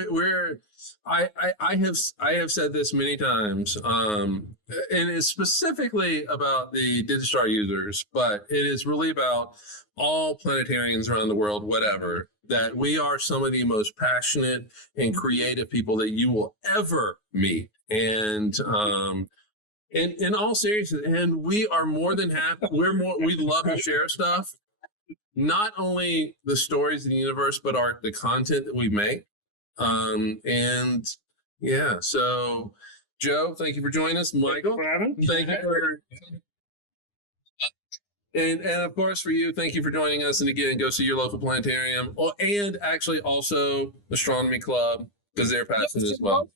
I have said this many times, and it's specifically about the Digistar users, but it is really about all planetarians around the world, whatever, that we are some of the most passionate and creative people that you will ever meet. And in all seriousness, and we are more than happy. We love to share stuff. Not only the stories in the universe, but the content that we make. And yeah, so Joe, thank you for joining us. Michael, thank you for, and of course for you, thank you for joining us. And again, go see your local planetarium, and actually also Astronomy Club, because they're passionate as well.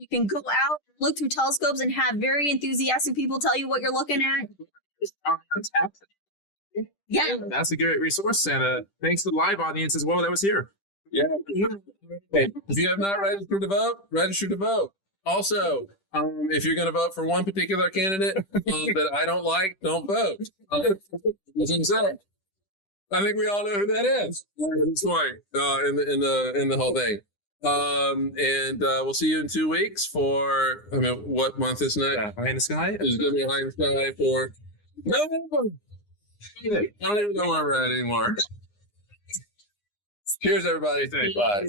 You can go out, look through telescopes, and have very enthusiastic people tell you what you're looking at. Yeah. That's a great resource, and thanks to the live audience as well that was here. Yeah. If you have not registered to vote, register to vote. Also, if you're going to vote for one particular candidate that I don't like, don't vote. That's insane. I think we all know who that is. That's right. In the whole thing. And we'll see you in 2 weeks for, what month is next? High in the sky? It's going to be High in the Sky for November. I don't even know where we're at anymore. Cheers, everybody. Bye.